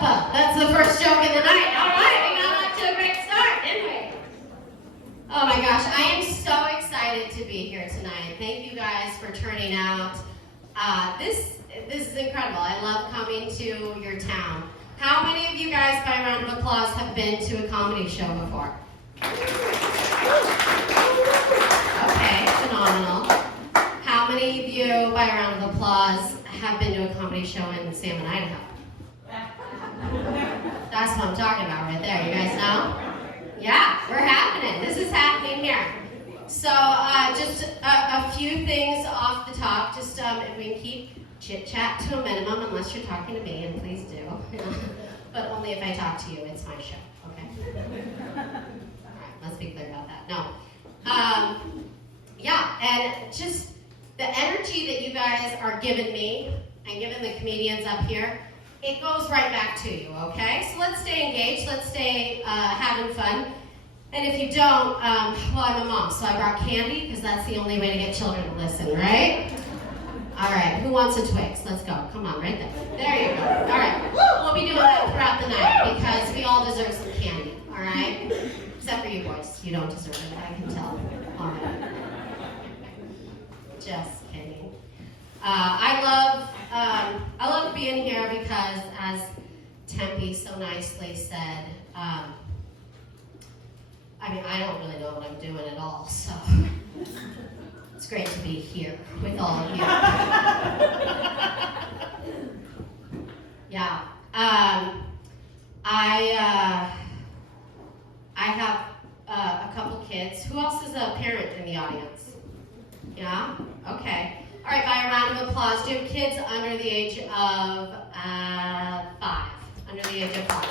That's the first joke in the night. All right, we got off to a great start, didn't we? Oh my gosh, I am so excited to be here tonight. Thank you guys for turning out. This is incredible. I love coming to your town. How many of you guys, by a round of applause, have been to a comedy show before? Okay, phenomenal. How many of you, by a round of applause, have been to a comedy show in Salmon, Idaho? That's what I'm talking about right there. You guys know? Yeah, we're happening. This is happening here. So just a few things off the top. Just if we can keep chit-chat to a minimum, unless you're talking to me, and please do. But only if I talk to you. It's my show, okay? All right, let's be clear about that. No. Yeah, and just the energy that you guys are giving me and giving the comedians up here, it goes right back to you, okay? So let's stay engaged, let's stay having fun. And if you don't, well, I'm a mom, so I brought candy, because that's the only way to get children to listen, right? All right, who wants a Twix? Let's go. Come on, right there. There you go. All right, we'll be doing that throughout the night, because we all deserve some candy, all right? Except for you boys, you don't deserve it, I can tell. All right. Just kidding. I love being here because, as Tempe so nicely said, I mean, I don't really know what I'm doing at all, so it's great to be here with all of you. Yeah. I have a couple kids. Who else is a parent in the audience? Yeah? Okay. All right, by a round of applause, do you have kids under the age of 5? Under the age of 5.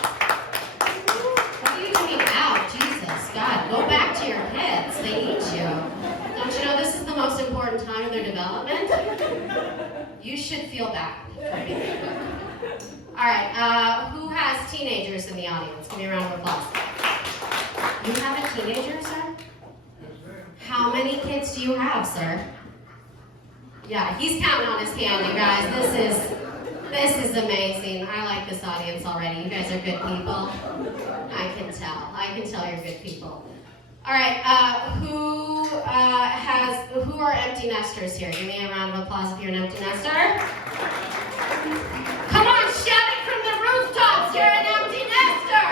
What are you doing now? Jesus, God, go back to your kids. They need you. Don't you know this is the most important time in their development? You should feel bad. All right, who has teenagers in the audience? Give me a round of applause. You have a teenager, sir? How many kids do you have, sir? Yeah, he's counting on his hand, you guys. This is amazing. I like this audience already. You guys are good people. I can tell you're good people. All right, who are empty nesters here? Give me a round of applause if you're an empty nester. Come on, shout it from the rooftops. You're an empty nester.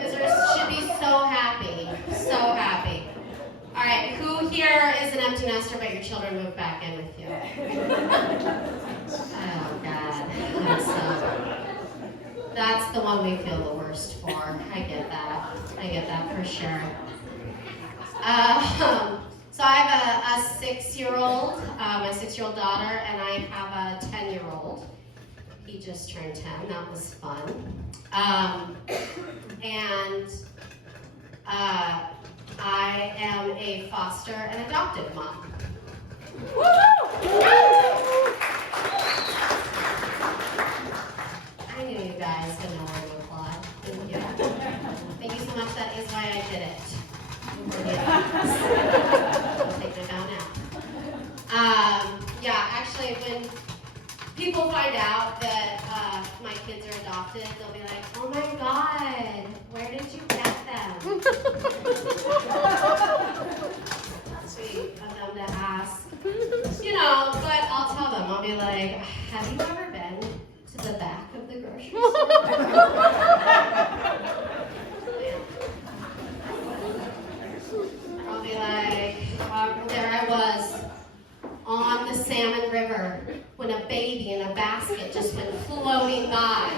You guys should be so happy. So happy. All right, who here is an empty nester but your children moved back in with you? Oh, God. That's the one we feel the worst for. I get that for sure. So I have a 6-year-old, my 6-year-old daughter, and I have a 10-year-old. He just turned 10. That was fun. I am a foster and adoptive mom. I knew you guys didn't know where to applaud, didn't you? Thank you so much. That is why I did it. I'll take my bow now. Yeah, actually, when people find out that my kids are adopted, they'll be like, "Oh my God, where did you get them?" Sweet of them to ask. You know, but I'll tell them. I'll be like, "Have you ever been to the back of the grocery store?" I'll be like, there I was on the Salmon River when a baby in a basket just went floating by.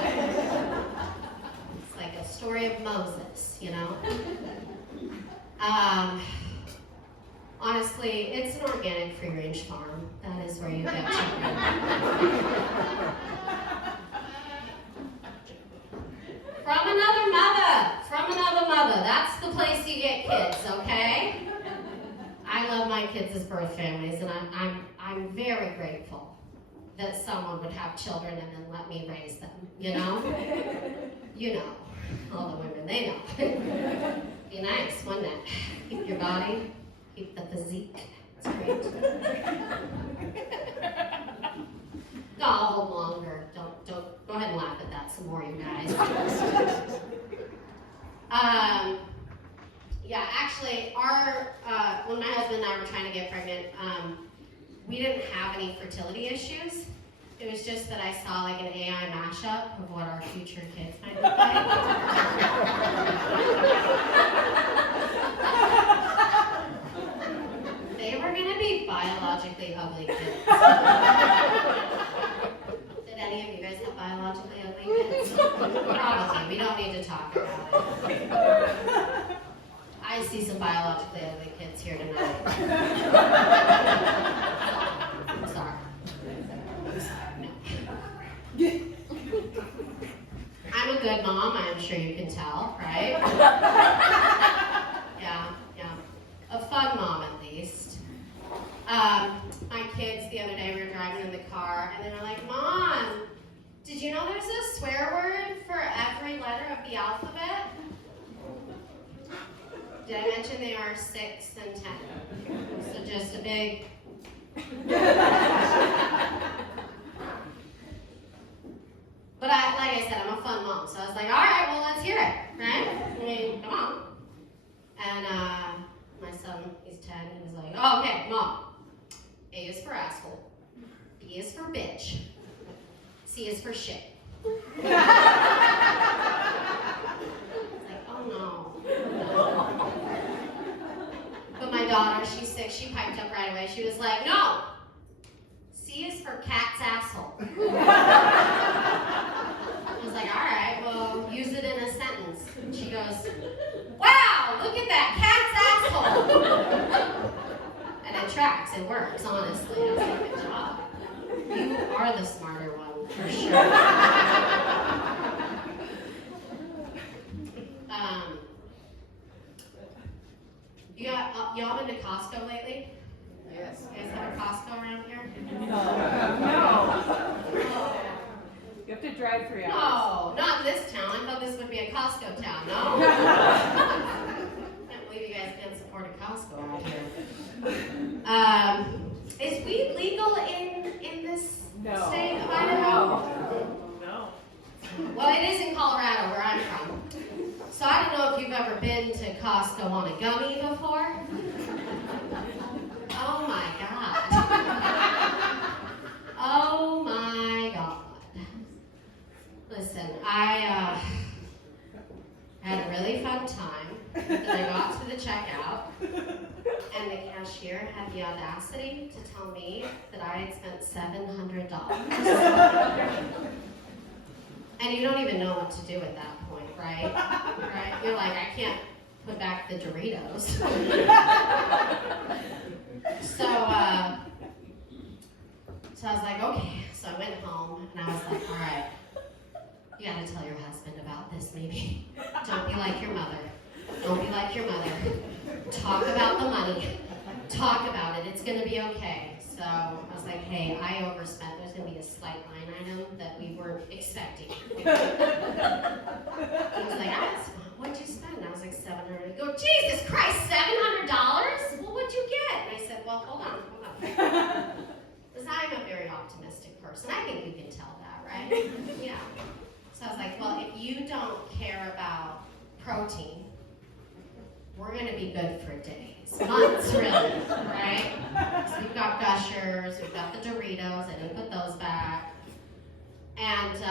It's like a story of Moses, you know? Honestly, it's an organic free-range farm. That is where you get children. From another mother. That's the place you get kids, okay? I love my kids as birth families, and I'm very grateful that someone would have children and then let me raise them, you know? You know, all the women, they know. Be nice, wouldn't it? Keep your body, keep the physique. It's great. No, I'll hold longer. Don't go ahead and laugh at some more, you guys. Yeah, actually, when my husband and I were trying to get pregnant, we didn't have any fertility issues. It was just that I saw like an AI mashup of what our future kids might look like. They were going to be biologically ugly kids. Did any of you guys have biologically ugly kids? Probably. We don't need to talk about it. I see some biologically ugly kids here tonight. I'm sorry. No. I'm a good mom, I'm sure you can tell, right? Yeah. A fun mom, at least. My kids, the other day, we were driving in the car, and they were like, Mom, did you know there's a swear word for every letter of the alphabet? Did I mention they are 6 and 10? So just a big... But like I said, I'm a fun mom, so I was like, all right, well, let's hear it, right? I mean, come on. And my son, he's 10, he was like, oh, okay, Mom. A is for asshole. B is for bitch. C is for shit. I was like, oh no. But my daughter, she's 6, she piped up right away. She was like, no. C is for cat's asshole. I was like, all right, well, use it in a sentence. And she goes, wow, look at that cat's asshole. And it tracks, it works, honestly. I was like, good job. You are the smarter one, for sure. Y'all been to Costco lately? Yes. You guys have a Costco around here? No. You have to drive 3 hours. No, not this town. I thought this would be a Costco town. No. I can't believe you guys can't support a Costco around here. Is weed legal in this state of Idaho? No. Well, it is in Colorado, where I'm from. So I don't know if you've ever been to Costco on a gummy before. Oh my God. Oh my God. Listen, I had a really fun time. Then I got to the checkout, and the cashier had the audacity to tell me that I had spent $700. And you don't even know what to do at that point, right? Right? You're like, I can't put back the Doritos. So I was like, okay. So I went home, and I was like, all right, you gotta tell your husband about this, maybe. Don't be like your mother. Don't be like your mother. Talk about the money. Talk about it. It's gonna be okay. So I was like, hey, I overspent. There's gonna be a slight line item that we weren't expecting. He was like, what'd you spend? I was like, $700. He goes, Jesus Christ, $700? Well, what'd you get? And I said, well, hold on. Because I'm a very optimistic person. I think you can tell that, right? Yeah. So I was like, well, if you don't care about protein, we're going to be good for days, months, really, right? So we've got Gushers, we've got the Doritos. I didn't put those back. And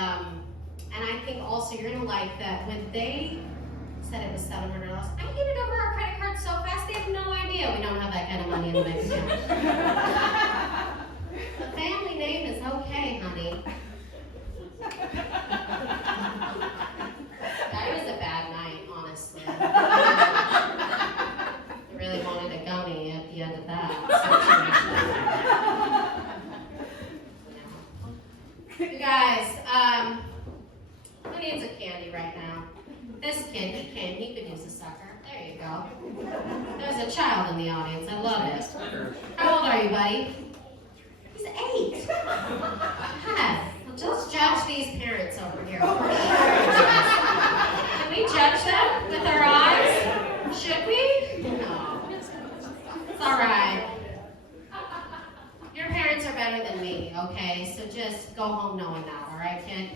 I think also you're going to like that when they said it was $700, I handed over our credit card so fast they have no idea we don't have that kind of money in the bank account. The family name is okay, honey. That was a bad night, honestly. I really wanted a gummy at the end of that situation. You guys, who needs a candy right now? This kid, he could use a sucker. There you go. There's a child in the audience. I love it. How old are you, buddy? He's 8. God, well, just judge these parents over here. Can we judge them with our eyes? Should we? No. It's all right. Your parents are better than me, okay? So just go home knowing that, all right, kid?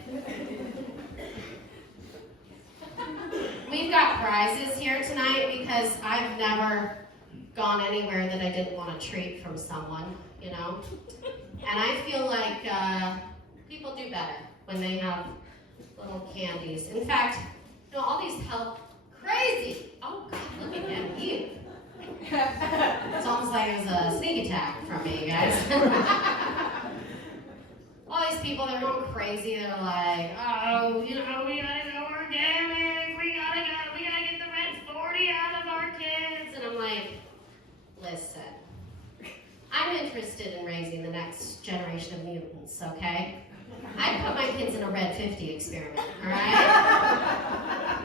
surprises here tonight because I've never gone anywhere that I didn't want a treat from someone, you know? And I feel like people do better when they have little candies. In fact, you know, all these health crazy. Oh God, look at them, you. It's almost like it was a sneak attack from me, guys. All these people, they're going crazy. They're like, oh, you know, we gotta go organic. We gotta get the red 40 out of our kids. And I'm like, listen, I'm interested in raising the next generation of mutants, okay? I put my kids in a red 50 experiment, all right?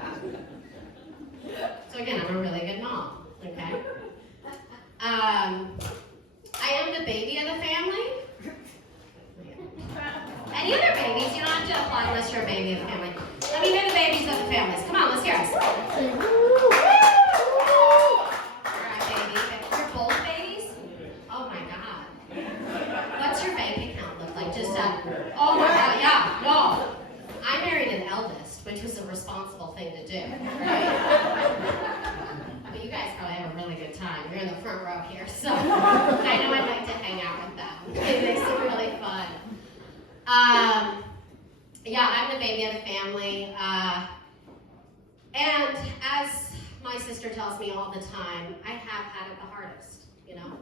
So again, I'm a really good mom, okay? I am the baby of the family. Any other babies? You don't have to apply unless you're a baby of the family. Let me hear the babies of the families. Come on, let's hear us. All right, baby. You're both babies? Oh my God. What's your bank account look like? Just oh my God, yeah, no. I married an eldest, which was a responsible thing to do, right? But you guys probably have a really good time. You're in the front row here, so I know I'd like to hang out with them. It makes it really fun. Yeah, I'm the baby of the family. And as my sister tells me all the time, I have had it the hardest, you know?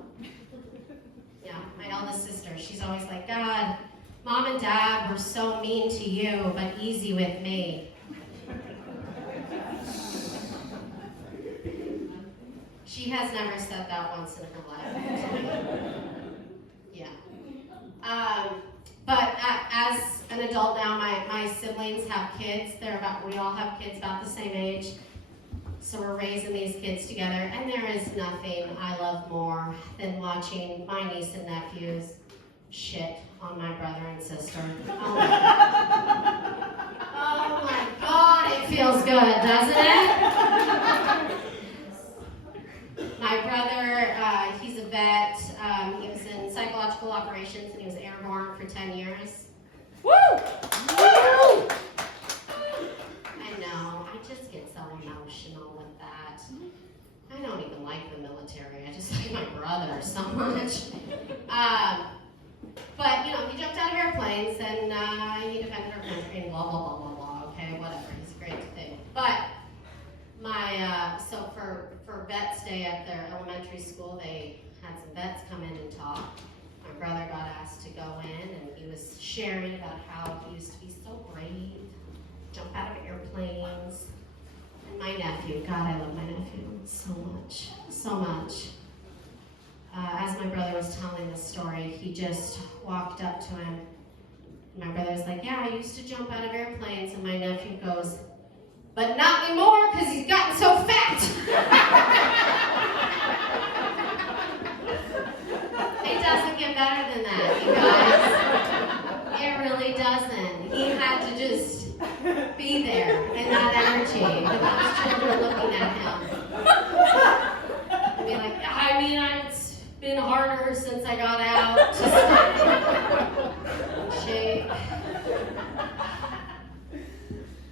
Yeah, my eldest sister, she's always like, God, Mom and Dad were so mean to you, but easy with me. She has never said that once in her life. Yeah. But as an adult now, my siblings have kids. We all have kids about the same age. So we're raising these kids together. And there is nothing I love more than watching my niece and nephews shit on my brother and sister. Oh my God, it feels good, doesn't it? My brother, he's a vet. He was in psychological operations and he was airborne for 10 years. Woo! Woo! I know, I just get so emotional with that. I don't even like the military. I just like my brother so much. But, you know, he jumped out of airplanes and he defended our country and blah, blah, blah, blah, blah. Okay, whatever. He's a great thing. But so for Vets Day at their elementary school, they had some vets come in and talk. My brother got asked to go in, and he was sharing about how he used to be so brave, jump out of airplanes. And my nephew, God, I love my nephew so much, so much. As my brother was telling this story, he just walked up to him. My brother was like, yeah, I used to jump out of airplanes, and my nephew goes, but not anymore, because he's gotten so fat. It doesn't get better than that, you guys. It really doesn't. He had to just be there in that energy with those children looking at him. And be like, I mean, it's been harder since I got out. Just shape.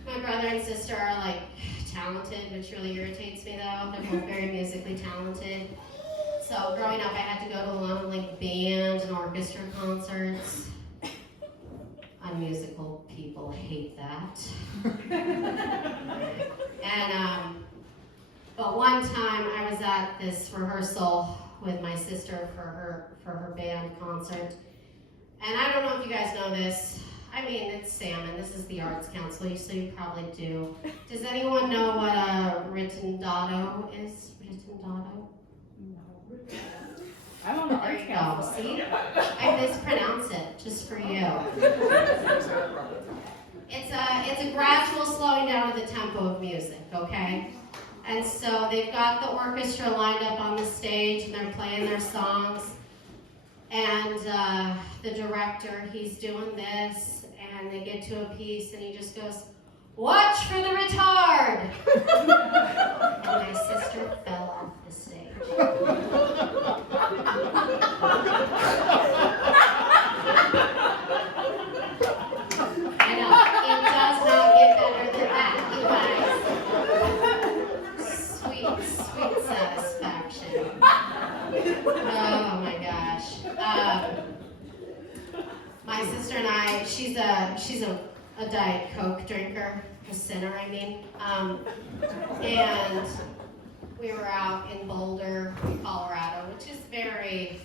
My brother and sister are like talented, which really irritates me though. They're both very musically talented. So growing up, I had to go to a lot of like band and orchestra concerts. Unmusical people hate that. And but one time I was at this rehearsal with my sister for her band concert. And I don't know if you guys know this. I mean, it's Salmon. This is the Arts Council, so you probably do. Does anyone know what a rotondado is? Rotondado? No. I'm on the There Arts you go. Council. See? I mispronounce it just for you. It's a gradual slowing down of the tempo of music, okay? And so they've got the orchestra lined up on the stage, and they're playing their songs. And the director, he's doing this, and they get to a piece, and he just goes, "Watch for the retard!" And my sister fell off the stage. I know, it does not get better than that, you guys. a Diet Coke drinker, a sinner, I mean. And we were out in Boulder, Colorado, which is very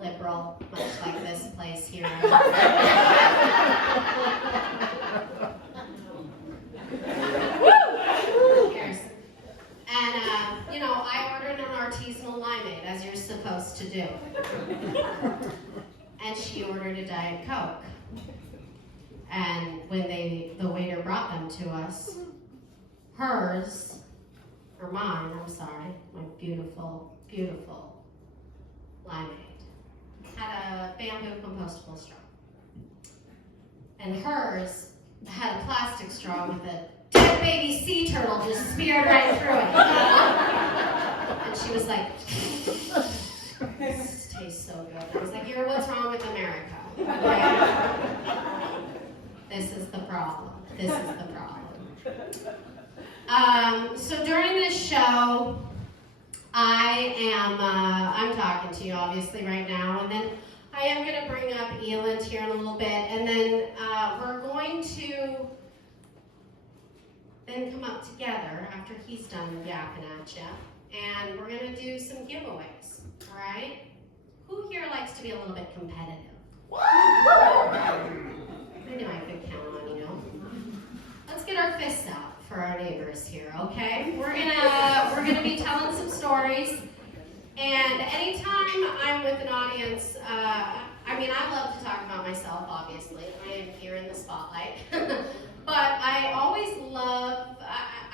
liberal, much like this place here. Cheers. And, I ordered an artisanal limeade, as you're supposed to do. And she ordered a Diet Coke. And when the waiter brought them to us, mine, I'm sorry, my beautiful, beautiful limeade, had a bamboo compostable straw. And hers had a plastic straw with a dead baby sea turtle just speared right through it. And she was like, this tastes so good. I was like, what's wrong with America? Right? This is the problem. This is the problem. So during this show, I'm talking to you obviously right now, and then I am going to bring up Eeland here in a little bit, and then we're going to then come up together after he's done yapping at you, and we're going to do some giveaways, all right? Who here likes to be a little bit competitive? I knew I could count on you. Let's get our fists out for our neighbors here, okay? We're gonna be telling some stories, and anytime I'm with an audience, I love to talk about myself, obviously. I am here in the spotlight, but I always love.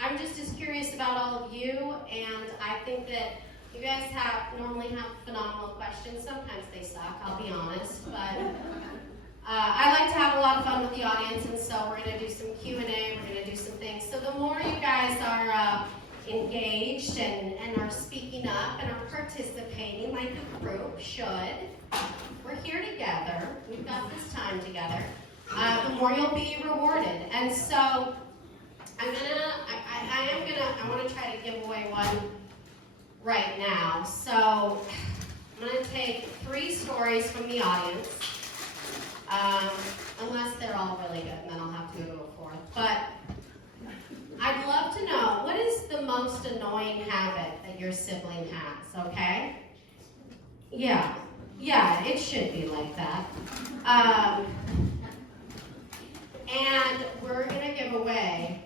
I'm just as curious about all of you, and I think that you guys normally have phenomenal questions. Sometimes they suck, I'll be honest, but I like to have a lot of fun with the audience, and so we're going to do some Q&A, we're going to do some things. So the more you guys are engaged and are speaking up and are participating like a group should, we're here together, we've got this time together, the more you'll be rewarded. And so I want to try to give away one right now. So I'm going to take 3 stories from the audience. Unless they're all really good, and then I'll have to go to a 4th. But I'd love to know, what is the most annoying habit that your sibling has, okay? Yeah, it should be like that. And we're going to give away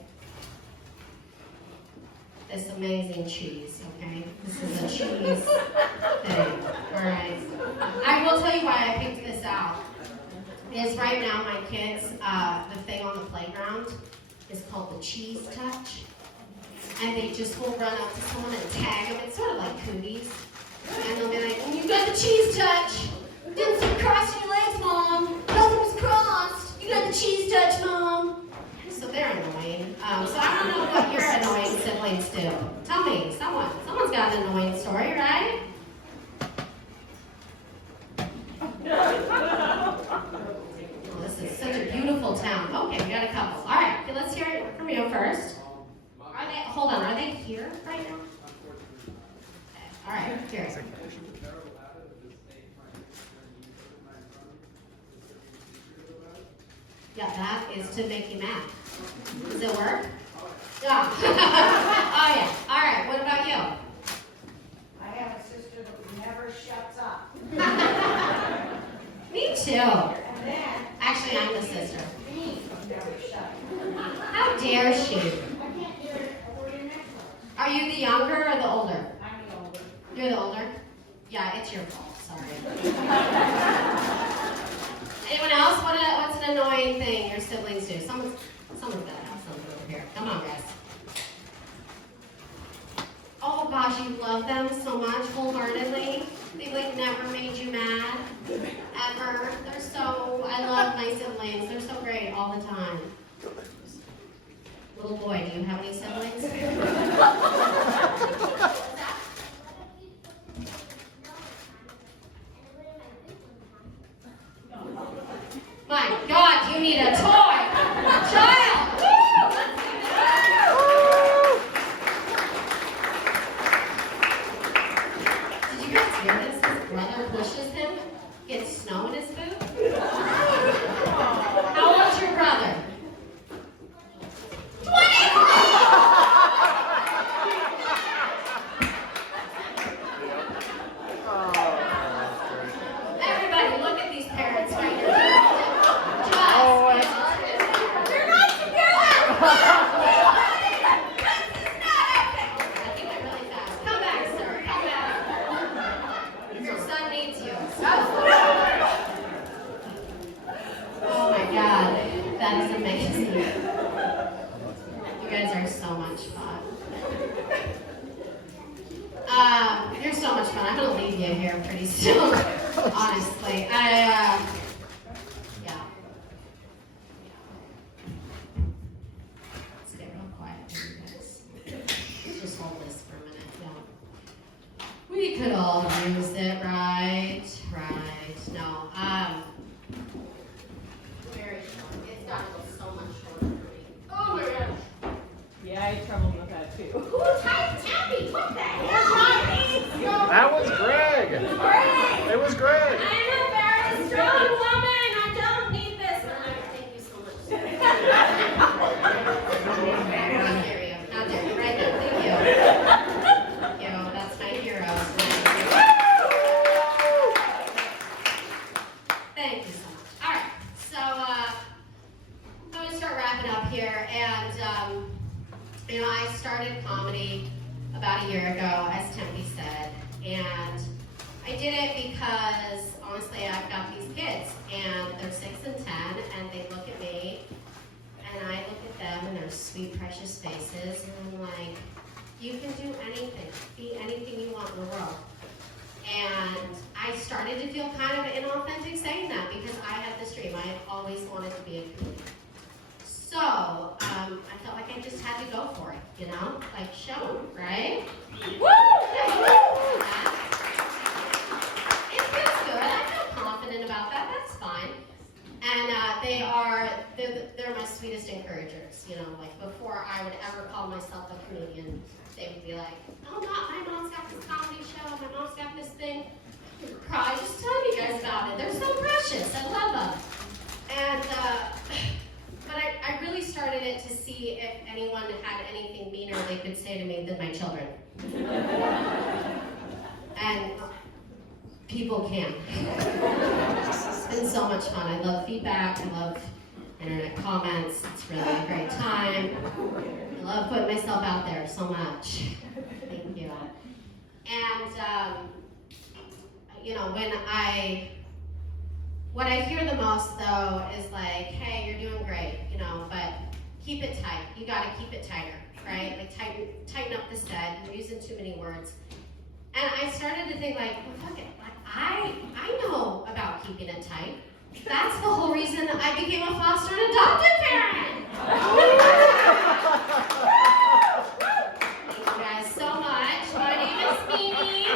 this amazing cheese, okay? This is a cheese thing, all right? I will tell you why I picked this out. Is right now my kids, the thing on the playground is called the cheese touch. And they just will run up to someone and tag them. It's sort of like cooties. And they'll be like, you got the cheese touch. Didn't cross your legs, Mom. Nothing was crossed. You got the cheese touch, Mom. So they're annoying. So I don't know what your annoying siblings do. Tell me, someone's got an annoying story, right? This is such a beautiful town. Okay, we got a couple. All right, okay, let's hear it from you first. Are they here right now? Okay, all right, here. Yeah, that is to make you mad. Does it work? Yeah. Oh yeah. All right, what about you? I have a sister that never shuts up. Me too. And then, Actually, I'm the sister. me never shuts up. How dare she? I can't hear a word in next one. Are you the younger or the older? I'm the older. You're the older? Yeah, it's your fault. Sorry. Anyone else? What's an annoying thing your siblings do? Someone's got to have something over here. Come on, guys. Oh gosh, you love them so much wholeheartedly. They've like never made you mad, ever. I love my siblings. They're so great all the time. Little boy, do you have any siblings? My God, you need a toy! Child! Woo! Did you guys hear this? His brother pushes him, gets snow in his boot. How magazine. You guys are so much fun. You're so much fun. I'm gonna leave you here pretty soon. Honestly, yeah. Let's get real quiet here, you guys. Just hold this for a minute. Yeah. We could all use it, right? Right. No. Very short. It's got to go so much shorter for me. Oh my gosh. Yeah, I had trouble with that too. Who's Tabby? What the hell? That was Greg. Greg! It was Greg. I'm a very strong woman. I don't need this. Thank you so much. How dare you? How dare you? Right there. Thank you. Thank you. That's my hero. Thank you so much. All right. So I'm going to start wrapping up here. And, I started comedy about a year ago, as Tempe said. And I did it because, honestly, I've got these kids, and they're 6 and 10, and they look at me, and I look at them, and their sweet, precious faces, and I'm like, you can do anything, be anything you want in the world. And I started to feel kind of inauthentic saying that because I had this dream. I had always wanted to be a comedian. So I felt like I just had to go for it, like show them, right? Woo! Yeah, it feels good. I feel confident about that. That's fine. And they're my sweetest encouragers. Like before I would ever call myself a comedian, they would be like, "Oh, my mom's got this comedy show. My mom's got this thing." I would cry just telling you guys about it. They're so precious. I love them. And but I really started it to see if anyone had anything meaner they could say to me than my children. And people can. It's been so much fun. I love feedback. I love internet comments. It's really a great time. I love putting myself out there so much. Thank you. And, what I hear the most, though, is like, hey, you're doing great, but keep it tight. You got to keep it tighter, right? Like, tighten up the set. You're using too many words. And I started to think, like, well, fuck it. Like, I know about keeping it tight. That's the whole reason I became a foster and adoptive parent. Thank you guys so much. My name is Mimi.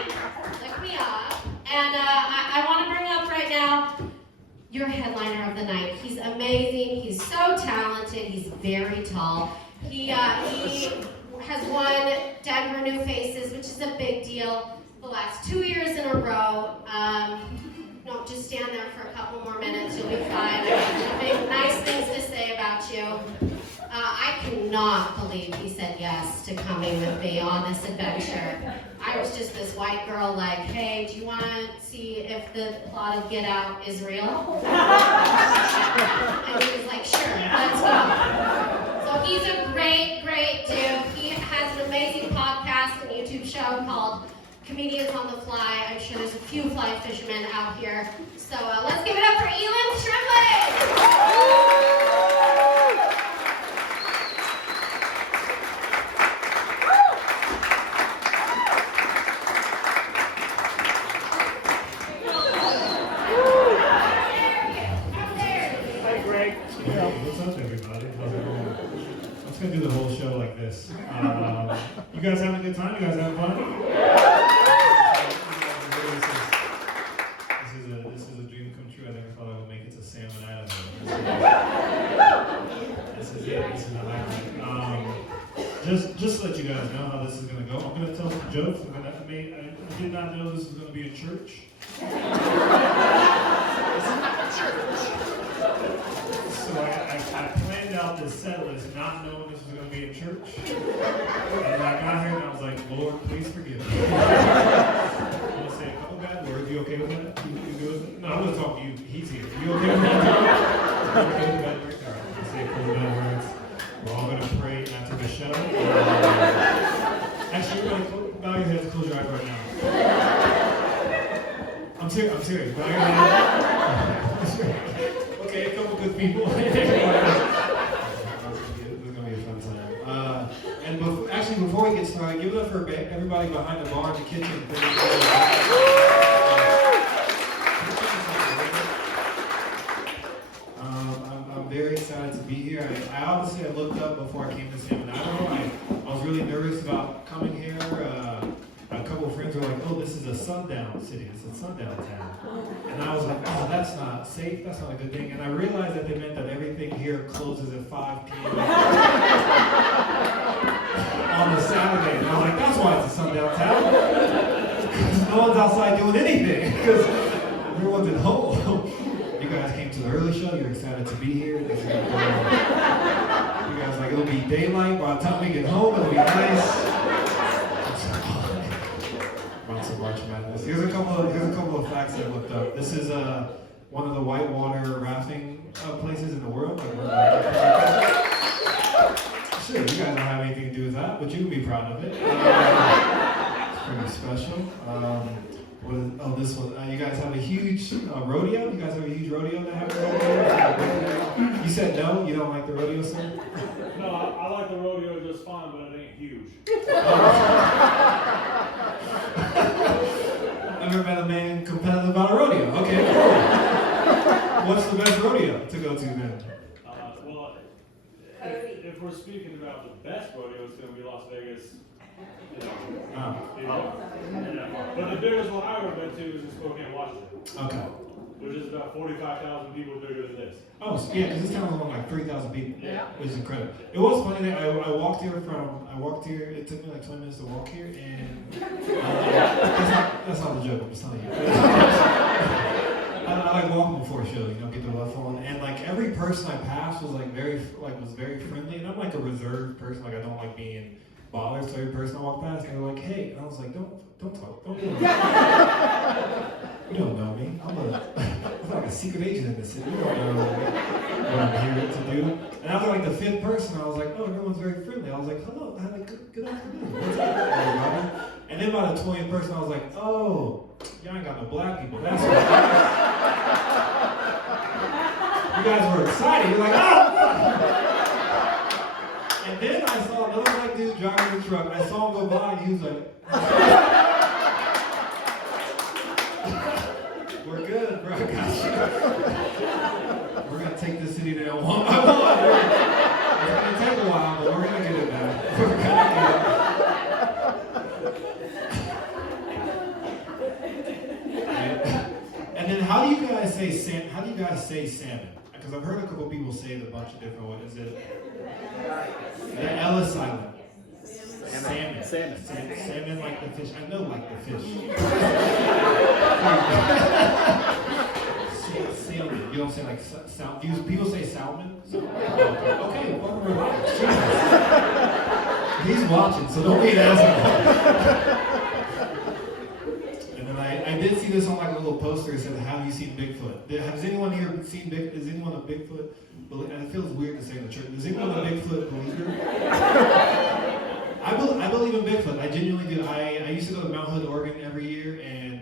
Look me up. And I want to bring up right now your headliner of the night. He's amazing. He's so talented. He's very tall. He has won Denver New Faces, which is a big deal, the last 2 years in a row. No, just stand there for a couple more minutes. You'll be fine. I have nice things to say about you. I cannot believe he said yes to coming with me on this adventure. I was just this white girl like, hey, do you want to see if the plot of Get Out is real? And he was like, sure, let's go. So he's a great, great dude. He has an amazing podcast and YouTube show called Comedians on the Fly. I'm sure there's a few fly fishermen out here. So let's give it up for Eeland Stribling! What's up, everybody? How's it going? I'm just gonna do the whole show like this. You guys having a good time? You guys having fun? This is a dream come true. I never thought I would make it to Salmon Arts. This is it. This is the highlight. Just to let you guys know how this is gonna go. I'm gonna tell some jokes. I did not know this was gonna be a church. So I planned out this set list not knowing this was going to be in church. And I got here and I was like, Lord, please forgive me. I'm going to say a couple bad words. You okay with that? You good with it? No, I'm going to talk to you. He's here. You okay with that? You okay with bad words? All right, I'm going to say a couple bad words. We're all going to pray after the show. Actually, everybody, bow your heads, close your eyes right now. I'm serious. Bow your heads. Okay, a couple good people. give it up for everybody behind the bar in the kitchen. I'm very excited to be here. I obviously looked up before I came to Salmon. I don't know. I was really nervous about coming here. A couple of friends were like, "Oh, this is a sundown city. It's a sundown town." And I was like, "Oh, that's not safe. That's not a good thing." And I realized that they meant that everything here closes at 5 p.m. on the Saturday. And I was like, "That's why it's a sundown town. Because no one's outside doing anything. Because everyone's at home." You guys came to the early show. You're excited to be here. You guys like it'll be daylight by the time we get home. It'll be nice. March Madness. Here's a couple of facts I looked up. This is one of the whitewater rafting places in the world. Sure, you guys don't have anything to do with that, but you can be proud of it. It's pretty special. This one. You guys have a huge rodeo? You guys have a huge rodeo that happens? You said no? You don't like the rodeo, sir? No, I like the rodeo just fine, but it ain't huge. Never met a man competitive about a rodeo. Okay, cool. What's the best rodeo to go to then? Well, if we're speaking about the best rodeo, it's going to be Las Vegas. But the biggest one I've ever been to is in Spokane, Washington. Okay. Which is about 45,000 people bigger than this. Oh, yeah, because this town is only like 3,000 people. Yeah. Which is incredible. It was funny that I walked here, it took me like 20 minutes to walk here, and that's not the joke, I'm just telling you. I like walking before a show, get the love flowing, and like every person I passed was was very friendly, and I'm like a reserved person, like I don't like being bothered, so every person I walked past, they were like, "Hey," and I was like, don't talk, don't talk. You don't know me. I'm like a secret agent in this city. You don't know what I'm here to do. And after like the 5th person, I was like, "Oh, everyone's very friendly." I was like, "Hello, I had a good afternoon. What's up, everybody?" And then by the 20th person, I was like, "Oh, y'all ain't got no black people. That's what you guys were excited. You're like, oh!" And then I saw another black dude driving the truck. I saw him go by, and he was like, "We're good, bro. I got you. We're gonna take this city there one by one. It's gonna take a while, but we're gonna get it back. We're gonna get it." And then, how do you guys say salmon? Because I've heard a couple people say it a bunch of different ways. Is it? The L is silent. Salmon like the fish. I know like the fish. Salmon. You don't say like salmon. People say salmon? Okay, welcome to relax. He's watching, so don't be an asshole. And then I did see this on like a little poster. It said, "Have you seen Bigfoot?" Has anyone here seen Bigfoot? Is anyone a Bigfoot? And it feels weird to say in the church. Is anyone a Bigfoot believer? I believe in Bigfoot. I genuinely do. I used to go to Mount Hood, Oregon every year, and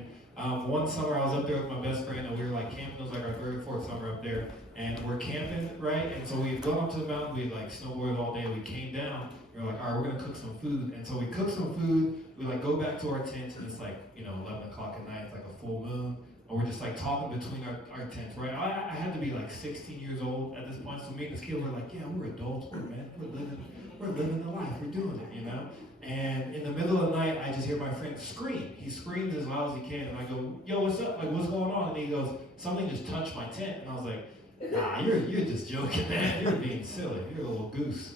one summer I was up there with my best friend, and we were like camping. It was like our 3rd or 4th summer up there, and we're camping, right? And so we had gone up to the mountain. We like snowboarded all day. We came down. We were like, all right, we're gonna cook some food. And so we cooked some food. We like go back to our tents, and it's like 11 o'clock at night. It's like a full moon. And we're just like talking between our tents, right? I had to be like 16 years old at this point. So me and this kid were like, yeah, we're adults, we're living the life, we're doing it, And in the middle of the night, I just hear my friend scream. He screams as loud as he can, and I go, "Yo, what's up? Like, what's going on?" And he goes, "Something just touched my tent." And I was like, "Nah, you're just joking, man. You're being silly. You're a little goose."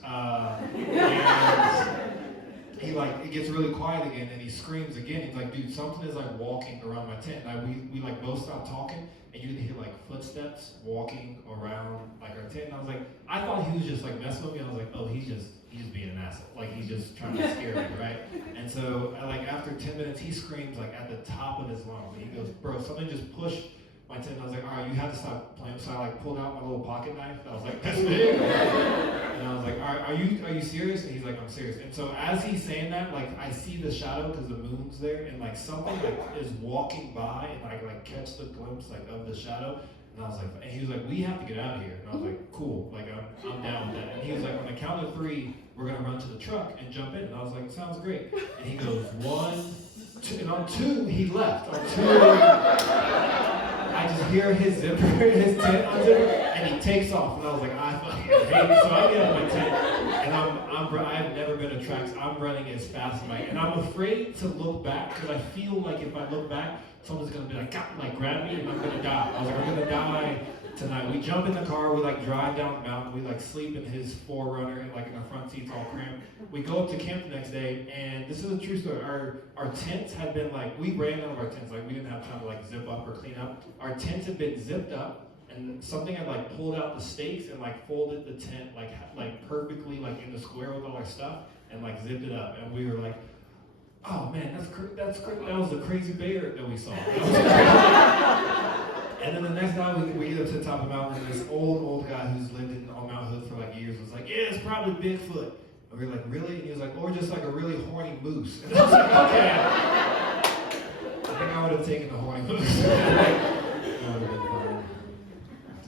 And it gets really quiet again, and he screams again. He's like, "Dude, something is like walking around my tent." And we like both stopped talking, and you could hear like footsteps walking around like our tent. And I was like, I thought he was just like messing with me. I was like, oh, he's just being an asshole. Like he's just trying to scare me, right? And so after 10 minutes, he screams like at the top of his lungs. And he goes, "Bro, something just pushed my tent." And I was like, all right, you have to stop playing. So I like pulled out my little pocket knife. I was like, "That's big." And I was like, all right, are you serious? And he's like, "I'm serious." And so as he's saying that, like I see the shadow because the moon's there, and like something like is walking by, and I like catch the glimpse like of the shadow. And I was like, and he was like, we have to get out of here. And I was like, cool, like I'm down with that. And he was like, on the count of 3, we're gonna run to the truck and jump in. And I was like, sounds great. And he goes, 1, 2, and on 2, he left. On 2, I just hear his zipper, his tent unzipper, and he takes off. And I was like, I fucking hate it. So I get out of my tent, and I've never been to tracks. I'm running as fast as I can. And I'm afraid to look back, because I feel like if I look back, someone's gonna be like, grab me, and I'm gonna die. I was like, I'm gonna die tonight. We jump in the car, we like drive down the mountain, we like sleep in his 4Runner, like in the front seats all cramped. We go up to camp the next day, and this is a true story. Our tents had been like, we ran out of our tents, like we didn't have time to like zip up or clean up. Our tents had been zipped up, and something had like pulled out the stakes and like folded the tent like perfectly like in the square with all our stuff and like zipped it up. And we were like, oh man, that was the crazy bear that we saw. And then the next time we get up to the top of the mountain, and this old guy who's lived on Mount Hood for like years was like, yeah, it's probably Bigfoot. And we were like, really? And he was like, or just like a really horny moose. And I was like, okay. I think I would have taken the horny moose. That would have been fun.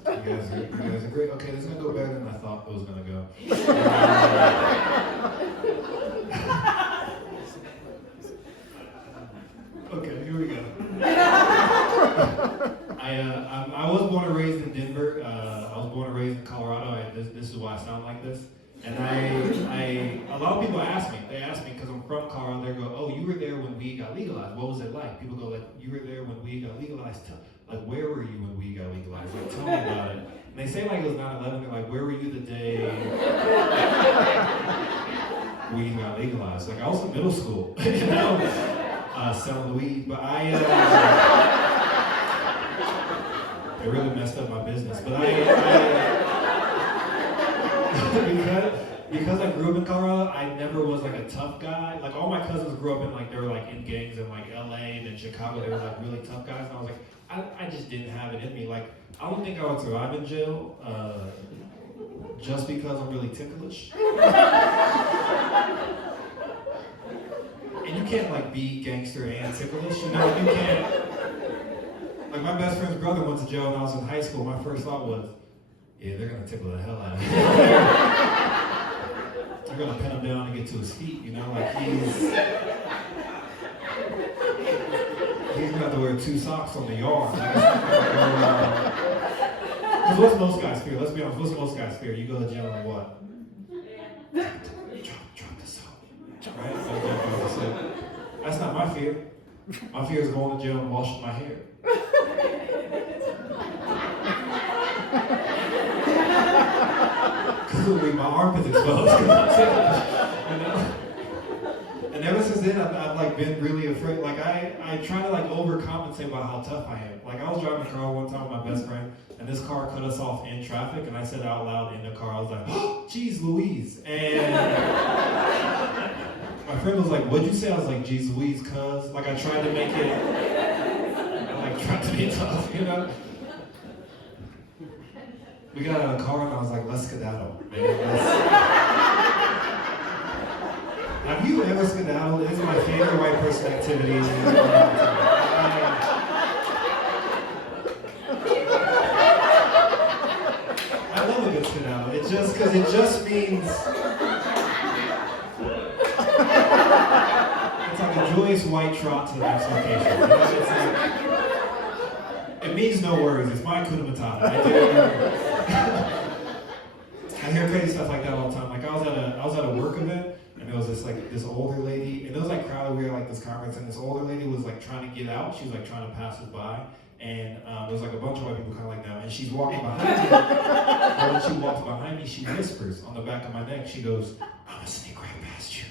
You guys are great. Okay, this is gonna go better than I thought it was gonna go. Okay, here we go. I was born and raised in Denver. I was born and raised in Colorado. This is why I sound like this. And a lot of people ask me. They ask me because I'm from Colorado. They go, "Oh, you were there when weed got legalized. What was it like?" People go like, "You were there when weed got legalized. Like, where were you when weed got legalized? Like, tell me about it." And they say like it was 9/11. They're like, "Where were you the day weed got legalized?" Like, I was in middle school, you know. Selling the weed, but it really messed up my business. But because I grew up in Colorado, I never was like a tough guy. Like all my cousins grew up in like, they were like in gangs in like LA and in Chicago. They were like really tough guys, and I was like, I just didn't have it in me. Like I don't think I would survive in jail just because I'm really ticklish. And you can't like be gangster and ticklish, you know, you can't. Like my best friend's brother went to jail when I was in high school. My first thought was, yeah, they're gonna tickle the hell out of him. They're gonna pin him down and get to his feet, you know, like he's gonna have to wear 2 socks on the yard. Because what's most guys fear? Let's be honest, what's most guys fear? You go to jail and what? Drop the soap. Right? That's not my fear. My fear is going to jail and washing my hair. Because it'll leave my armpits exposed. You know? And ever since then, I've like been really afraid. Like I try to like overcompensate about how tough I am. Like I was driving a car one time with my best friend, and this car cut us off in traffic, and I said out loud in the car, I was like, oh, geez Louise. And my friend was like, what'd you say? I was like, geez Louise, cuz. Like I tried to make it, I like tried to be tough, you know? We got out of the car and I was like, let's skedaddle, man. Have you ever skedaddled? It's my favorite white person activity. I love a good skedaddle. It just means it's like a joyous white trot to the next location. You know, it's like, it means no worries. It's my Hakuna Matata. I hear crazy stuff like that all the time. Like I was at a work event, and there was this older lady, and it was like crowded. We were like this conference, and this older lady was like trying to get out. She was like trying to pass us by, and there was like a bunch of white people kind of like that. And she's walking behind me. And when she walks behind me, she whispers on the back of my neck. She goes, "I'm gonna sneak right past you."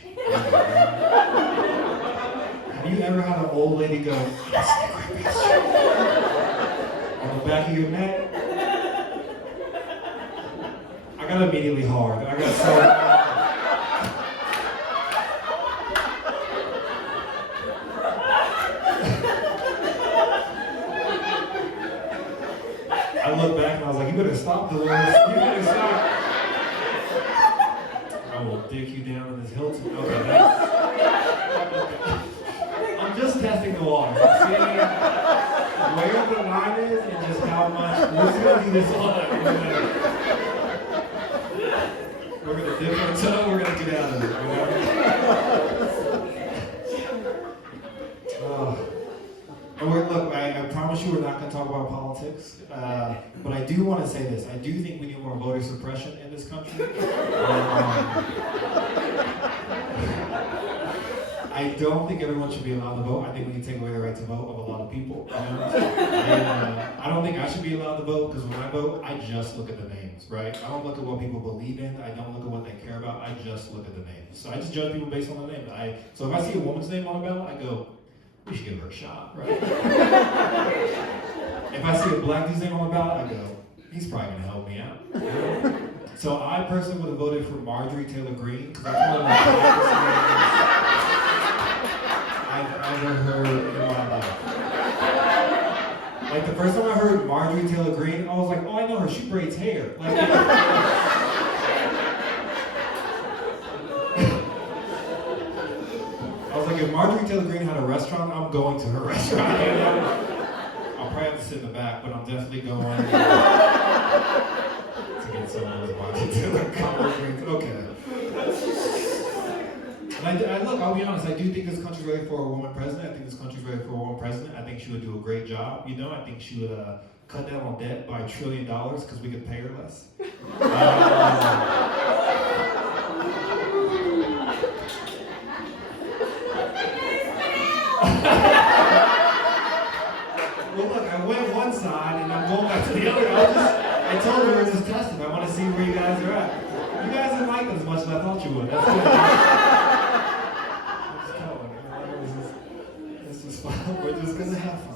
Have you ever had an old lady go, "I'm gonna sneak right past you," on the back of your neck? I got immediately hard. I got so. I looked back and I was like, you better stop, Dolores. You better stop. I will dick you down in this Hilton. Okay, that's. I'm just testing the water. I'm seeing where the line is and just how much. We're just gonna do this all night. We're gonna dip our toe. We're gonna get out of it. You know? And look, I promise you, we're not gonna talk about politics. But I do want to say this. I do think we need more voter suppression in this country. I don't think everyone should be allowed to vote. I think we need to take away the right to vote of a lot of people. You know? And I don't think I should be allowed to vote because when I vote, I just look at the names, right? I don't look at what people believe in. I don't look at what they care about. I just look at the names. So I just judge people based on the name. So if I see a woman's name on a ballot, I go, we should give her a shot, right? If I see a black dude's name on the ballot, I go, he's probably gonna help me out. You know? So I personally would have voted for Marjorie Taylor Greene because I feel like I've ever heard in my life. Like the first time I heard Marjorie Taylor Greene, I was like, oh, I know her. She braids hair. Like, I was like, if Marjorie Taylor Greene had a restaurant, I'm going to her restaurant. I'll probably have to sit in the back, but I'm definitely going to get some of those Marjorie Taylor Greene. Okay. And look, I'll be honest, I do think this country's ready for a woman president. I think this country's ready for a woman president. I think she would do a great job. You know, I think she would cut down on debt by $1 trillion because we could pay her less. Well, look, I went one side and I'm going back to the other. I told her it's testing. I want to see where you guys are at. You guys didn't like them as much as I thought you would. That's good. This is fun. We're just gonna have fun.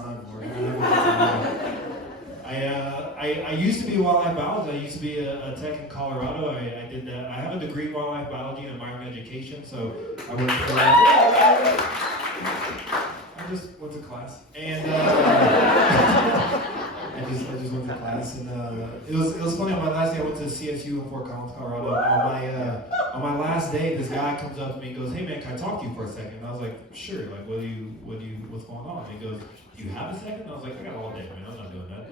I used to be a wildlife biologist. I used to be a tech in Colorado. I did that. I have a degree in wildlife biology and environmental education, so I went to I just went to class, and I just went to class, and it was funny. On my last day, I went to CSU in Fort Collins, Colorado. On my last day, this guy comes up to me and goes, "Hey man, can I talk to you for a second?" And I was like, "Sure." Like, what's going on? And he goes, "Do you have a second?" And I was like, "I got all day, man. I'm not doing that."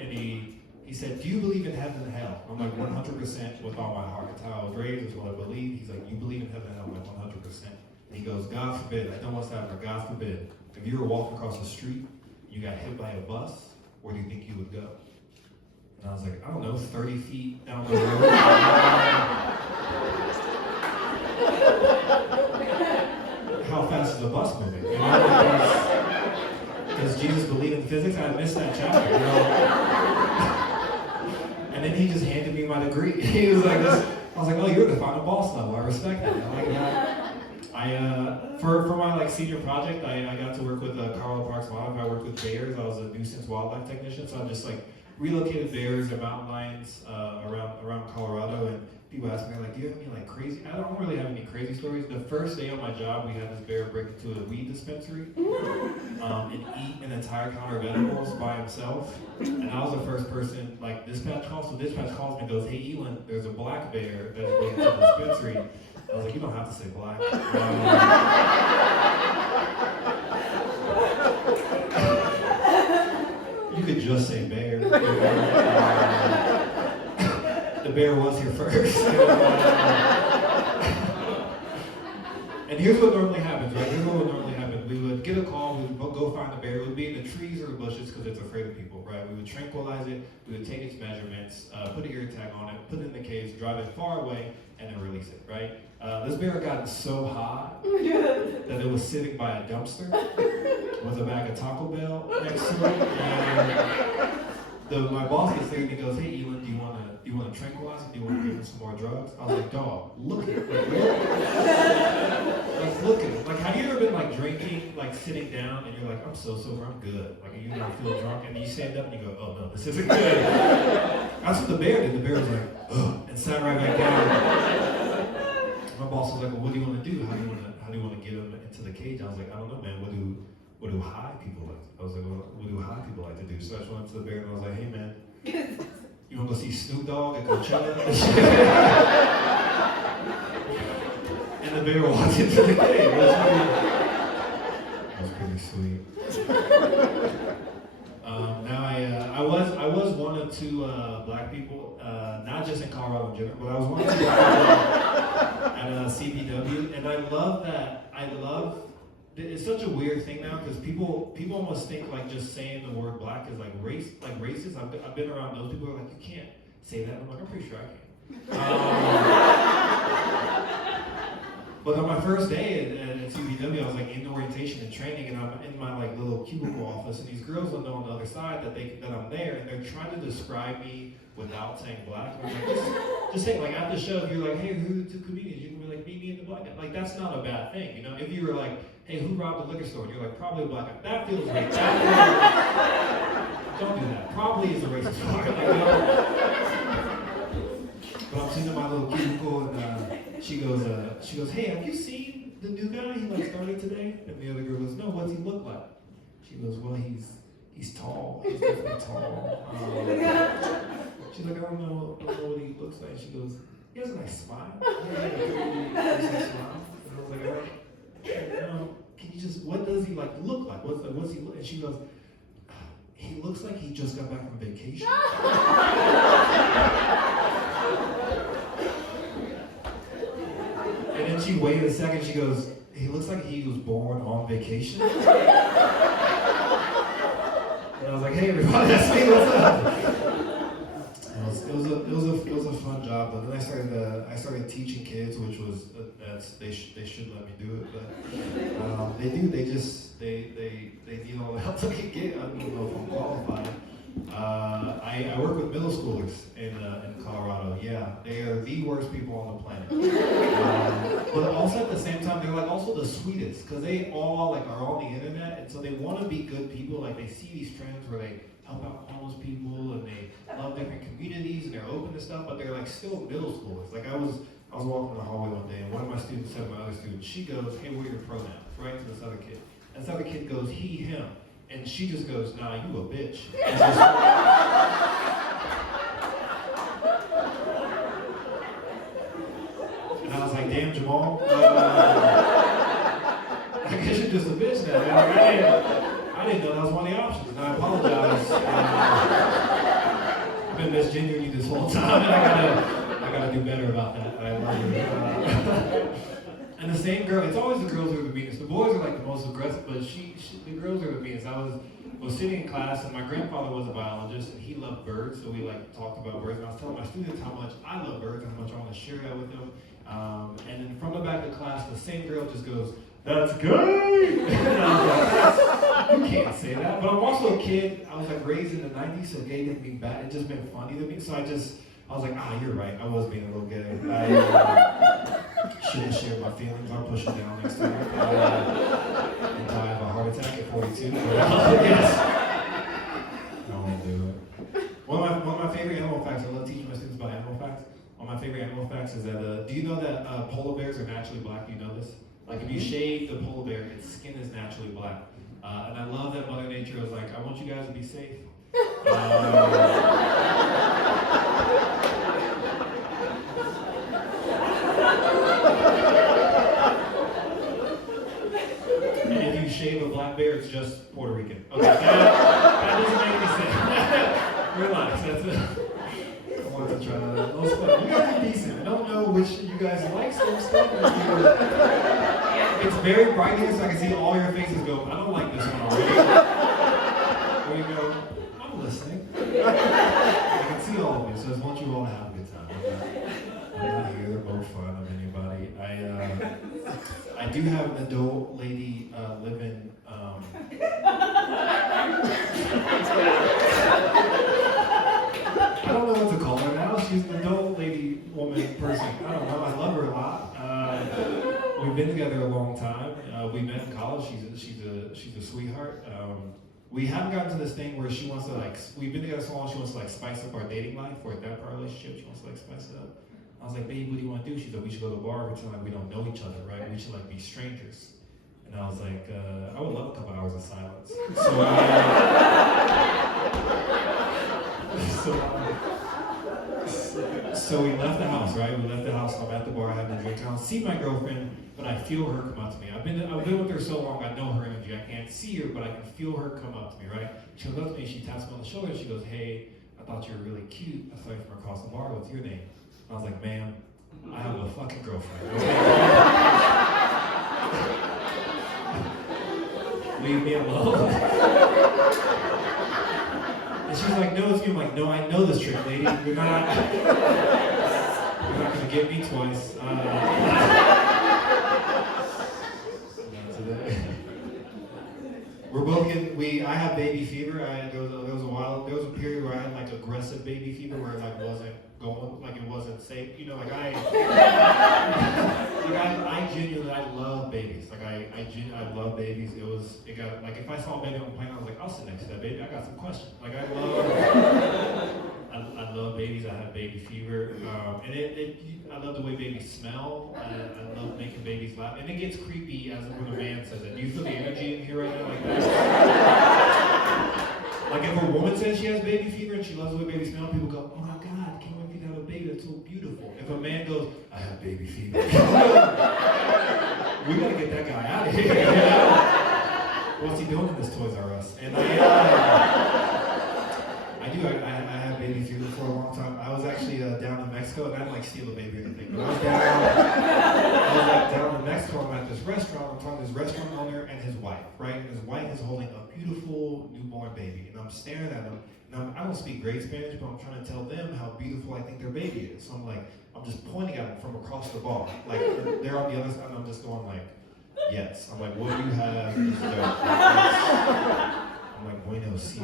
And he said, "Do you believe in heaven and hell?" I'm like, 100% with all my heart. It's how I was raised. It's what I believe. He's like, "You believe in heaven and hell?" I'm like, 100%. And he goes, "God forbid. I don't want to happen. God forbid. If you were walking across the street, you got hit by a bus, where do you think you would go?" And I was like, "I don't know, 30 feet down the road." How fast is the bus moving? You know, does Jesus believe in physics? I missed that chapter. You know? And then he just handed me my degree. He was like, I was like, "Oh, you're the final boss level. I respect that." I like that. For my senior project, I got to work with Colorado Parks and Wildlife. I worked with bears. I was a nuisance wildlife technician, so I just relocated bears and mountain lions around Colorado. And people ask me "Do you have any crazy?" I don't really have any crazy stories. The first day on my job, we had this bear break into a weed dispensary and eat an entire counter of edibles by himself. And I was the first person dispatch calls. So dispatch calls me and goes, "Hey Eeland, there's a black bear that's breaking into the dispensary." I was like, "You don't have to say black." You could just say bear. The bear was here first. And here's what normally happens, right? Here's what would normally happen. We would get a call, we would go find the bear. It would be in the trees or the bushes because it's afraid of people, right? We would tranquilize it, we would take its measurements, put an ear tag on it, put it in the cage, drive it far away, and then release it, right? This bear had gotten so high that it was sitting by a dumpster with a bag of Taco Bell next to it. And my boss gets there and he goes, "Hey Eeland, do you want to tranquilize it? Do you want to give him some more drugs?" I was like, "Dog, look at it. Look at it. Have you ever been drinking, sitting down and you're like, I'm so sober, I'm good. You don't feel drunk, and then you stand up and you go, oh no, this isn't good." That's what the bear did. The bear was like, ugh, and sat right back down. My boss was like, "Well, what do you want to do? How do you want to get him into the cage?" I was like, "I don't know, man. What do high people like?" I was like, "Well, what do high people like to do?" So I just went to the bear and I was like, "Hey, man, you want to go see Snoop Dogg at Coachella?" And the bear walked into the cage. That was pretty sweet. Now I was one of two black people, not just in Colorado in general, but I was one of two black people at CPW, and I love that. It's such a weird thing now because people almost think like just saying the word black is like racist. I've been around those people who are like, you can't say that. I'm like, I'm pretty sure I can. But on my first day at CPW, I was like in orientation and training, and I'm in my like little cubicle office, and these girls don't know on the other side that I'm there, and they're trying to describe me without saying black. And I'm like, just saying, like at the show, if you're like, hey, who are the two comedians? You can be like, me and the black guy. Like that's not a bad thing, you know. If you were like, hey, who robbed the liquor store? And you're like, probably a black guy. That feels right. Don't do that. Probably is a racist part. Like, you know? But I'm sitting in my little cubicle, and she goes, hey, have you seen the new guy? He like started today. And the other girl goes, no, what's he look like? She goes, well, he's tall. He's definitely tall. She's like, I don't know what he looks like. She goes, he has a nice smile. He has a nice smile. And I was like, can you just, what does he like look like? What's he look? And she goes, he looks like he just got back from vacation. And then she waited a second, she goes, he looks like he was born on vacation. And I was like, hey everybody, that's me, what's up? It was a fun job, but then I started teaching kids, which was, they should let me do it, but they do, they need all the help they can get. I don't know if I'm qualified. I work with middle schoolers in Colorado. Yeah, they are the worst people on the planet. But also at the same time, they're like also the sweetest because they all like are on the internet, and so they want to be good people. Like they see these trends where they help out homeless people and they love different communities and they're open to stuff, but they're like still middle schoolers. Like I was walking in the hallway one day, and one of my students said to my other student, she goes, hey, what are your pronouns? Right to this other kid. And this other kid goes, he, him. And she just goes, nah, you a bitch. And I was like, damn, Jamal. I guess you're just a bitch now. Man. Like, I didn't know that was one of the options. And I apologize. I've been misgendering you this whole time. And I gotta do better about that. I love you. And the same girl, it's always the girls who are the meanest. The boys are like the most aggressive, but the girls are the meanest. I was sitting in class, and my grandfather was a biologist, and he loved birds, so we like talked about birds. And I was telling my students how much I love birds and how much I want to share that with them. And then from the back of the class, the same girl just goes, "That's gay!" And I was like, you can't say that. But I'm also a kid. I was like raised in the '90s, so gay didn't mean bad. It just meant funny to me. So I was like, you're right. I was being a little gay. I shouldn't share my feelings. I'll push it down next time. Until I have a heart attack at 42. But yes. I won't do it. One of my favorite animal facts, I love teaching my students about animal facts. One of my favorite animal facts is that, do you know that polar bears are naturally black? Do you know this? Like if you shave the polar bear, its skin is naturally black. And I love that Mother Nature was like, I want you guys to be safe. And if you shave a black bear, it's just Puerto Rican. Okay, that doesn't make any sense. Relax, that's it. I wanted to try that. That was fun. You guys are decent. I don't know which you guys like some stuff. It's very bright here, so I can see all your faces go, I don't like this one already. Or you go, I'm listening. I can see all of you, so I just want you all to have a good time. I'm not here to poke fun of anybody. I do have an adult lady living. I don't know what to call her now. She's an adult lady, woman, person. I don't know. I love her a lot. We've been together a long time. We met in college. She's a sweetheart. We haven't gotten to this thing where she wants to we've been together so long, she wants to spice up our dating life or that part of our relationship. She wants to spice it up. I was like, babe, what do you want to do? She's like, we should go to the bar and pretend like we don't know each other, right? We should be strangers. And I was like, I would love a couple hours of silence. So we left the house, right? We left the house. I'm at the bar having a drink. I don't see my girlfriend, but I feel her come up to me. I've been with her so long, I know her energy. I can't see her, but I can feel her come up to me, right? She comes up to me, she taps me on the shoulder, and she goes, hey, I thought you were really cute. I saw you from across the bar. What's your name? I was like, ma'am, I have a fucking girlfriend. Leave me alone. And she was like, no, it's you. I'm like, no, I know this trick, lady. You're not gonna get me twice. We're both getting, I have baby fever. There was a period where I had like aggressive baby fever where it like wasn't going, like it wasn't safe. You know, like I genuinely, I love babies. Like I love babies. It got, like if I saw a baby on the plane, I was like, I'll sit next to that baby. I got some questions. Like I love babies. I have baby fever. And I love the way babies smell. I love making babies laugh. And it gets creepy when a man says it. Do you feel the energy in here right now like that? Like if a woman says she has baby fever and she loves the way babies smell, people go, oh my God, I can't wait for you to have a baby, that's so beautiful. If a man goes, I have baby fever, we gotta get that guy out of here. What's he doing in this Toys R Us? And I have baby fever for a long time. I was actually down in Mexico, and I didn't like steal a baby or anything, but I was down in Mexico. I'm at this restaurant. I'm talking to this restaurant owner and his wife, right? And his wife is holding a beautiful newborn baby, and I'm staring at him. And I don't speak great Spanish, but I'm trying to tell them how beautiful I think their baby is. So I'm just pointing at them from across the bar, like they're on the other side, and I'm just going like, yes. I'm like, what do you have? I'm like, bueno, sí,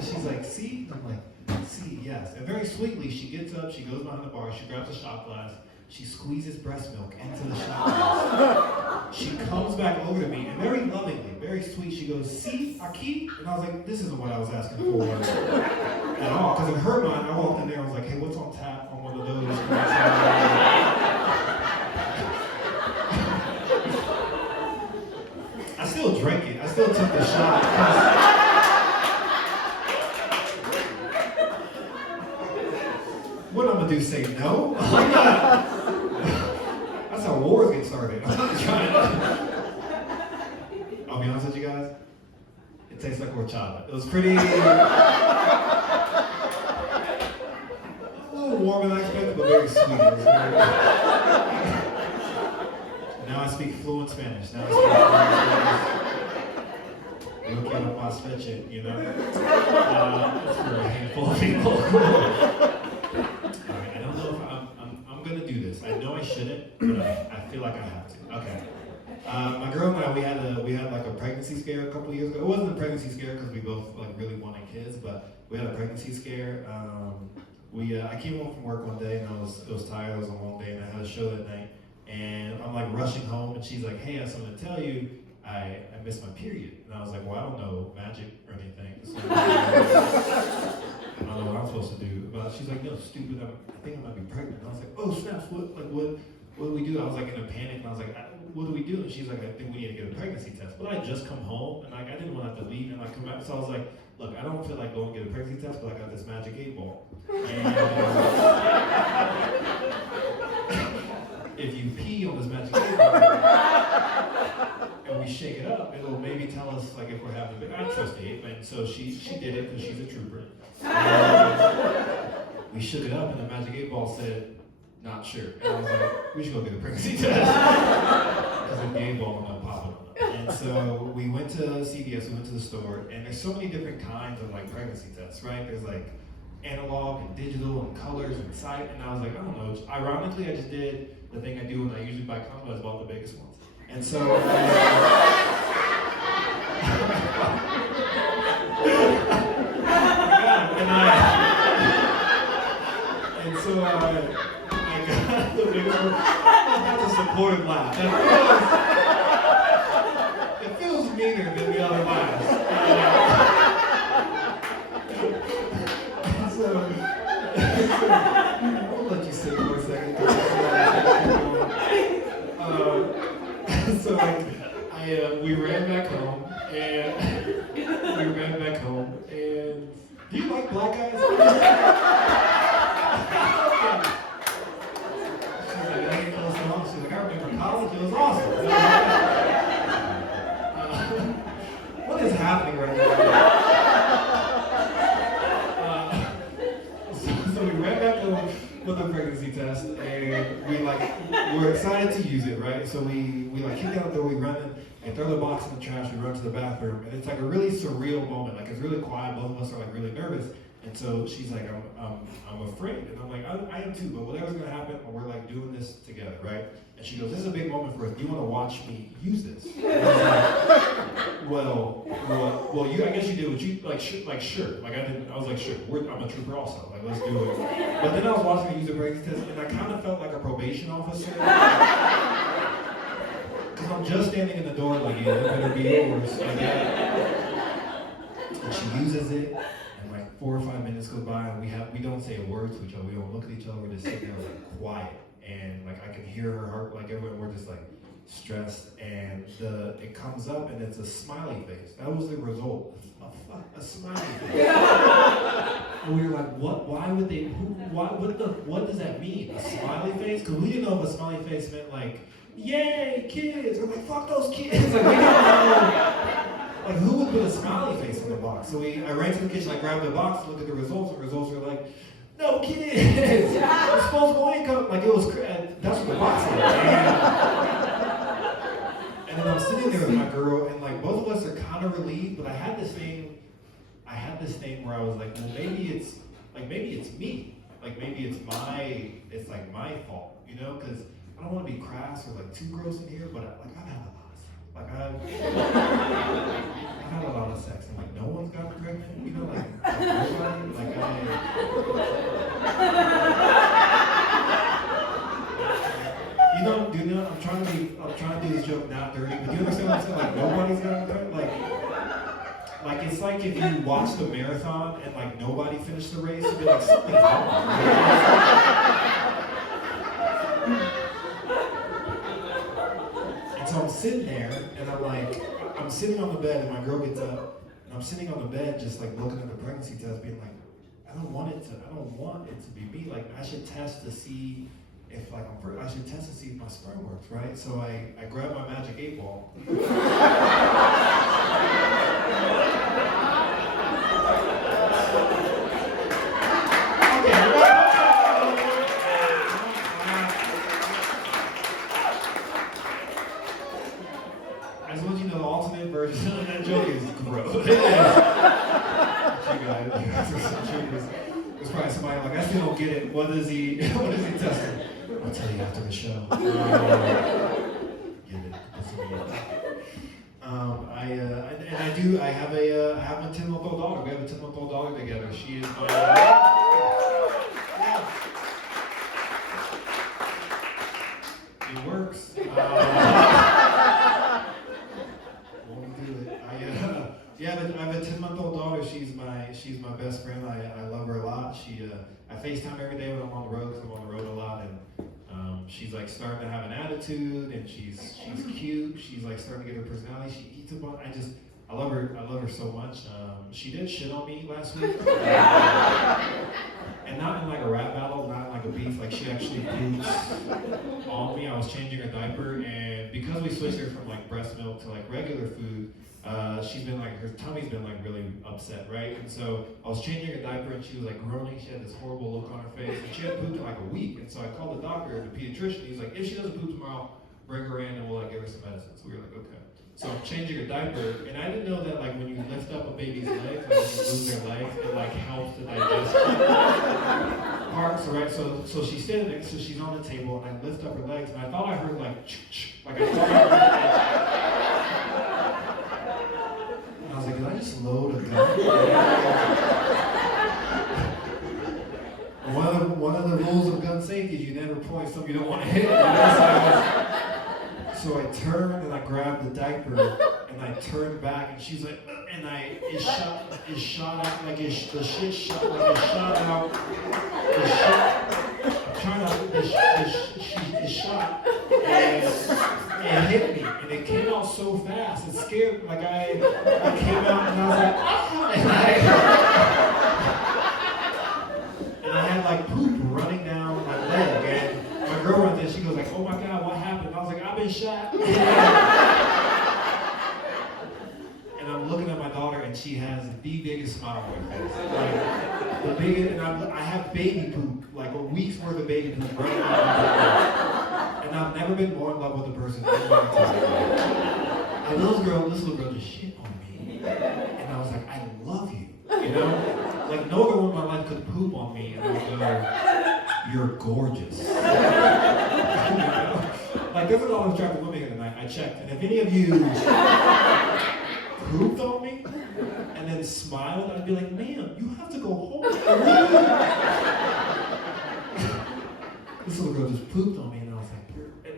she's like, see? I'm like, see, yes. And very sweetly, she gets up, she goes behind the bar, she grabs a shot glass, she squeezes breast milk into the shot glass. She comes back over to me, and very lovingly, very sweet, she goes, see, aquí? And I was like, this isn't what I was asking for at all. Because in her mind, I walked in there, I was like, hey, what's on tap on one of those? I still drank it. I still took the shot. What I'm gonna do? Say no? That's how wars get started. I'm not trying to. I'll be honest with you guys. It tastes like horchata. It was pretty. A little warmer than I expected, but very sweet. Now I speak fluent Spanish. Now I speak fluent Spanish. Yo quiero más leche, you know? That's for a handful of people. Alright, I don't know if I'm gonna do this. I know I shouldn't, but I feel like I have to. Okay. My girl and I, we had like a pregnancy scare a couple of years ago. It wasn't a pregnancy scare because we both like really wanted kids, but we had a pregnancy scare. I came home from work one day and it was tired. It was a long day and I had a show that night. And I'm like rushing home and she's like, hey, I have something to tell you. I missed my period. And I was like, well, I don't know magic or anything. So I don't know what I'm supposed to do. But she's like, no, stupid, I think I might be pregnant. And I was like, oh, snaps, what do we do? I was like in a panic and I was like, what do we do? And she's like, I think we need to get a pregnancy test. But I had just come home and like I didn't want to have to leave and like come back. So I was like, look, I don't feel like going to get a pregnancy test, but I got this magic 8-ball. And if you pee on this magic 8-ball and we shake it up, it'll maybe tell us like if we're having a big. I trust the 8, and so she did it because she's a trooper. We shook it up and the magic 8-ball said, not sure. And I was like, we should go get a pregnancy test. Because if the 8-ball will not pop it. And so we went to CVS, we went to the store, and there's so many different kinds of like pregnancy tests, right? There's like analog and digital and colors and sight, and I was like, I don't know. Ironically, I just did the thing I do when I usually buy condoms, I bought the biggest ones. And so, I got the biggest one. That's a supportive laugh. It feels meaner than the other laughs. I'll let you sit for a second. So we ran back home, and do you like black guys? She's like, I ain't close to home. She's like, I remember college, it was awesome. What is happening right now? for the pregnancy test, and we're excited to use it, right? So we kick out the door, we run in, and throw the box in the trash, we run to the bathroom, and it's like a really surreal moment. Like it's really quiet, both of us are like really nervous, and so she's like, I'm afraid, and I'm like, I am too, but whatever's gonna happen, we're like doing this together, right? And she goes, this is a big moment for us. Do you want to watch me use this? And I was like, well, I guess you did. Would you sure? Like I didn't. I was like, sure. I'm a trooper also. Like let's do it. But then I was watching her use the pregnancy test, and I kind of felt like a probation officer. Because I'm just standing in the door, like yeah, it better be yours. Like that. And she uses it, and like 4 or 5 minutes goes by, and we don't say a word to each other. We don't look at each other. We're just sitting there like quiet. And like I can hear her heart, like everyone, we're just like stressed, and it comes up and it's a smiley face. That was the result. A smiley face. And we were like, what? Why would they? What does that mean? A smiley face? Because we didn't know if a smiley face meant like, yay, kids. We're like, fuck those kids. Like we didn't know. Like who would put a smiley face in the box? So I ran to the kitchen, I grabbed the box, looked at the results, and the results were like, no kids! Disposable income! Like it was, that's what the box said. And then I'm sitting there with my girl, and like both of us are kind of relieved, but I had this thing where I was like, well maybe it's me. Like maybe it's like my fault, you know? Because I don't want to be crass or like too gross in here, but I've had a lot of sex. Like I've had a lot of sex, and like no one's gotten pregnant, you know, like nobody, like you know, I'm trying to do this joke not dirty, but do you understand what I'm saying? Like nobody's gotten pregnant, like it's like if you watch the marathon and like nobody finished the race, you'd be like something's wrong. And so I'm sitting there, and I'm sitting on the bed, and my girl gets up, and I'm sitting on the bed, just like looking at the pregnancy test, being like, I don't want it to be me. Like I should test to see if like I should test to see if my sperm works, right? So I grab my magic 8 ball. I just want you to know the alternate version of that joke is gross. You guys are some triggers. There's probably somebody like, I still don't get it. What is he testing? I'll tell you after the show. Get it. I have a 10-month-old daughter. We have a 10-month-old daughter together. She is my it works. I have a 10-month-old daughter. She's my best friend. I love her a lot. I FaceTime every day when I'm on the road, because I'm on the road a lot, and she's like starting to have an attitude, and she's cute. She's like starting to get her personality. She eats a bunch. I love her so much. She did shit on me last week, and not in like a rap battle, not in like a beef. Like she actually poops on me. I was changing her diaper, and because we switched her from like breast milk to like regular food, she's been like, her tummy's been like really upset, right? And so I was changing her diaper, and she was like groaning. She had this horrible look on her face, and she hadn't pooped in like a week. And so I called the doctor, the pediatrician. He's like, if she doesn't poop tomorrow, bring her in and we'll like give her some medicine. So we were like, okay. So I'm changing her diaper, and I didn't know that like when you lift up a baby's legs, like when you move their legs, it like helps the digestion parts, right? So she's standing there, so she's on the table, and I lift up her legs, and I thought I heard like I thought I heard and I was like, did I just load a gun? One of the rules of gun safety is you never point something you don't want to hit. So I turned and I grabbed the diaper and I turned back, and she's like, and it shot out like the shit shot like it shot out. The shit, I'm trying to it shot and it hit me, and it came out so fast. It scared like I came out and I was like, ah! And I had like poop running down my leg, and my girl runs in, she goes like, oh my God, what happened? I was like, I've been shot. And I'm looking at my daughter, and she has the biggest smile on her face. Like, the biggest, and I have baby poop, like a week's worth of baby poop right now. And I've never been more in love with a person in my entire life. And this little girl just shit on me. And I was like, I love you. You know? Like, no other woman in my life could poop on me and I would go, you're gorgeous. You know? Like, there's a lot of attractive women here tonight. I checked. And if any of you pooped on me and then smiled, I'd be like, ma'am, you have to go home. This little girl just pooped on me and I was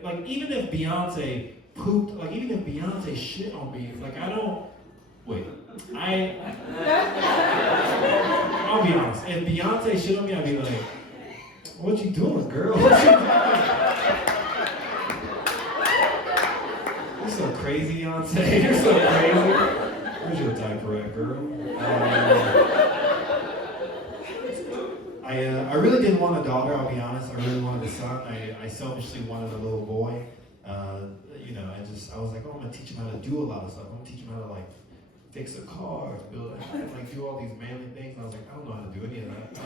like, even if Beyonce pooped, like, even if Beyonce shit on me, like, I don't, wait, I'll be honest. If Beyonce shit on me, I'd be like, what you doing, girl? What you doing? You're so crazy, Beyonce. You're so crazy. Where's your diaper at, girl? I really didn't want a daughter, I'll be honest. I really wanted a son. I selfishly wanted a little boy. You know, I was like, oh, I'm gonna teach him how to do a lot of stuff. I'm gonna teach him how to like fix a car, build, like do all these manly things. And I was like, I don't know how to do any of that.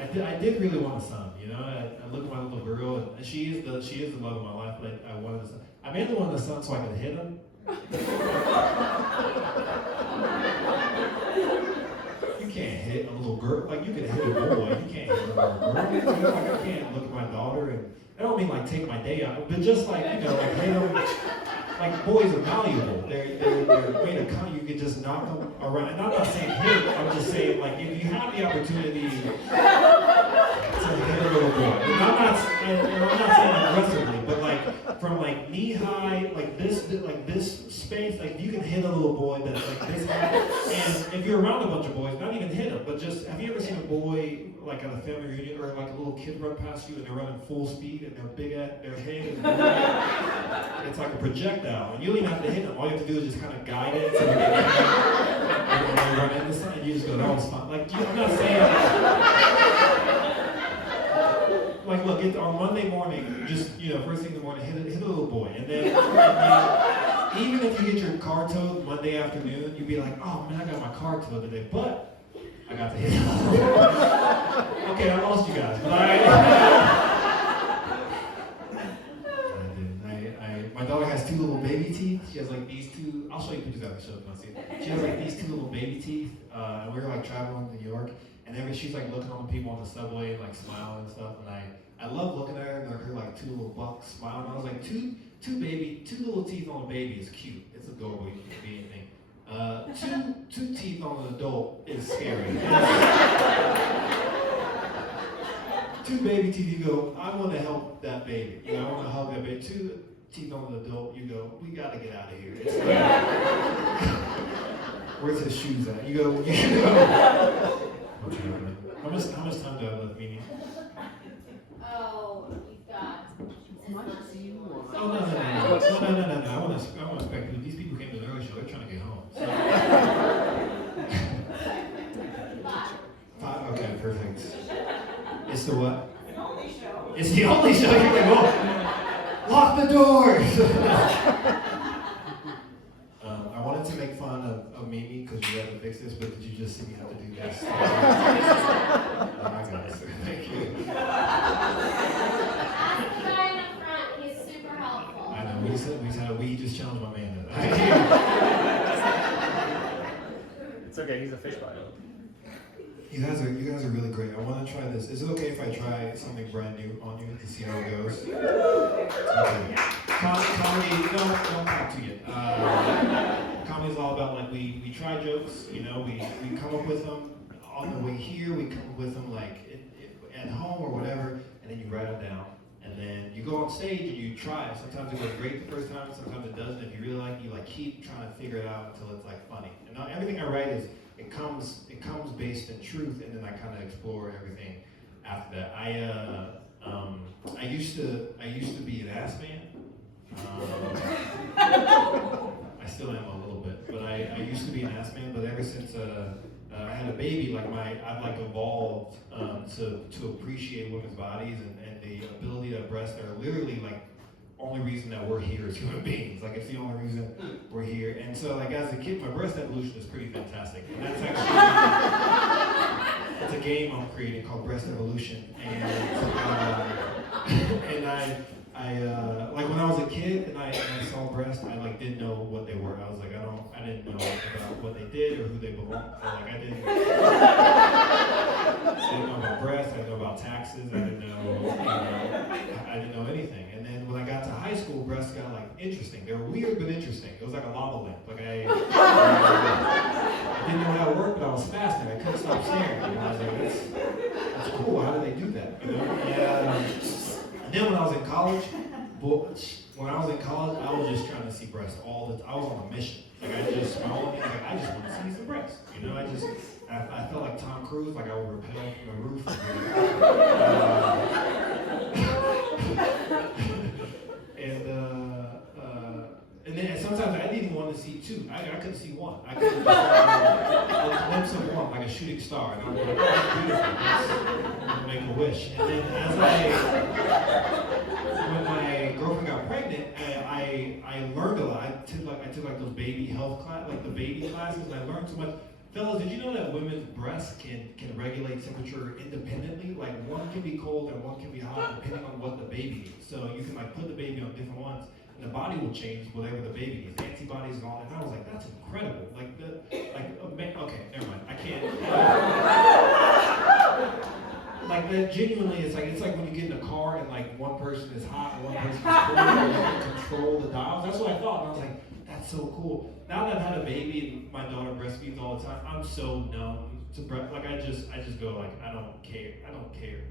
I did really want a son, you know. I looked at my little girl, and she is the love of my life. But I wanted a son. I mainly wanted a son so I could hit him. You can't hit a little girl. Like, you can hit a boy. You can't hit a little girl. You know, like, I can't look at my daughter and I don't mean like take my day out, but just like, you know, like hit them. Like, boys are malleable. They're made of kind. You can just knock them around. And I'm not saying hit. I'm just saying, like, if you have the opportunity to hit a little boy. And I'm not saying aggressively, but like from like knee high, like this space, like you can hit a little boy that's like this high. And if you're around a bunch of boys, not even hit them, but just, have you ever seen a boy like at a family reunion or like a little kid run past you and they're running full speed and they're big at their head is and it's like a projectile, and you don't even have to hit them. All you have to do is just kind of guide it so you can run into something and you just go, that was fun. Like, I'm not saying, like, look, on Monday morning, just, you know, first thing in the morning, hit a little boy, and then even if you get your car towed Monday afternoon, you'd be like, oh man, I got my car towed today, but I got to hit him. Okay, I lost you guys, but my daughter has two little baby teeth. She has like these two, I'll show you pictures after the show if you want to see it. She has like these two little baby teeth, and we were like traveling in New York, and she's like looking on the people on the subway and like smiling and stuff, and I love looking at her and her like two little bucks smiling. I was like, two little teeth on a baby is cute. It's adorable, you can be anything. Two teeth on an adult is scary. Two baby teeth, you go, I want to help that baby. You know, I want to help that baby. Two teeth on an adult, you go, we got to get out of here. Where's his shoes at? You go. How much time do I have left, Mimi? Oh, we've got as much as you want. Oh, no. I want to respect people. These people came to the early show. They're trying to get home. Five? Okay, perfect. It's the what? It's the only show. It's the only show. You're like, oh, lock the doors. I wanted to make fun of Mimi because you had to fix this, but did you just see me have to do this? I got it. Thank you. Ask the guy in the front. He's super helpful. I know. We just challenged my man. It's okay, he's a fish bio. You guys are really great. I want to try this. Is it okay if I try something brand new on you to see how it goes? Okay. Comedy, don't talk to you. Comedy is all about, like, we try jokes, you know, we come up with them on the way here, we come up with them like at home or whatever, and then you write them down. And then you go on stage and you try it. Sometimes it goes great the first time, sometimes it doesn't. If you really like it, you like keep trying to figure it out until it's like funny. And now everything I write it comes based in truth, and then I kind of explore everything after that. I used to be an ass man. I still am a little bit, but I used to be an ass man. But ever since I had a baby, like I've like evolved to appreciate women's bodies and the ability that breasts are literally like only reason that we're here as human beings. Like, it's the only reason we're here. And so, like, as a kid, my breast evolution is pretty fantastic. And that's actually, it's a game I'm creating called Breast Evolution. And like when I was a kid and I saw breasts, I like didn't know what they were. I was like, I didn't know about what they did or who they belonged to. Like, I didn't know about breasts. I didn't know about taxes. I didn't know anything. And then when I got to high school, breasts got like interesting. They were weird but interesting. It was like a lava lamp. Like I didn't know how it worked, but I was fascinated. I couldn't stop staring. And I was like, that's cool. How do they do that? You know? And then when I was in college, I was just trying to see breasts all the time. I was on a mission. Like I just want to see some breasts. You know, I felt like Tom Cruise, like I would rappel from the roof. And then sometimes I didn't even want to see two. I couldn't see one. I couldn't just glimpse of one, like a shooting star. And I'm like, that's beautiful. Let's make a wish. And then when my girlfriend got pregnant, I learned a lot. I took like those baby health class, like the baby classes, and I learned so much. Fellas, did you know that women's breasts can regulate temperature independently? Like one can be cold and one can be hot depending on what the baby needs. So you can like put the baby on different ones, and the body will change whatever the baby needs, antibodies and all that. And I was like, that's incredible. Okay, never mind. I can't. Like that genuinely, it's like when you get in a car and like one person is hot and one person is cold, and you can control the dials. That's what I thought, and I was like, that's so cool. Now that I've had a baby and my daughter breastfeeds all the time, I'm so numb to breast. Like I just go like, I don't care,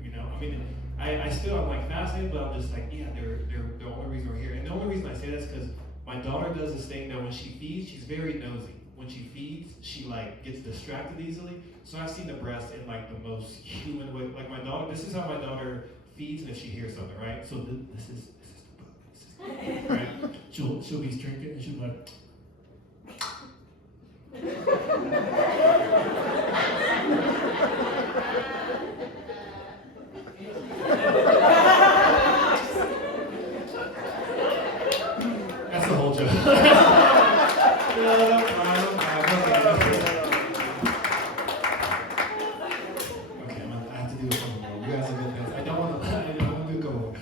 you know? I mean, I'm like fascinated, but I'm just like, yeah, they're the only reason we're here. And the only reason I say that is because my daughter does this thing that when she feeds, she's very nosy. When she feeds, she like gets distracted easily. So I've seen the breast in like the most human way. Like my daughter, this is how my daughter feeds, and if she hears something, right? So this is the book, right? She'll be drinking and she'll be like. That's the whole joke. Okay, I have to do a couple more. You guys are good guys. I don't want to do a couple more.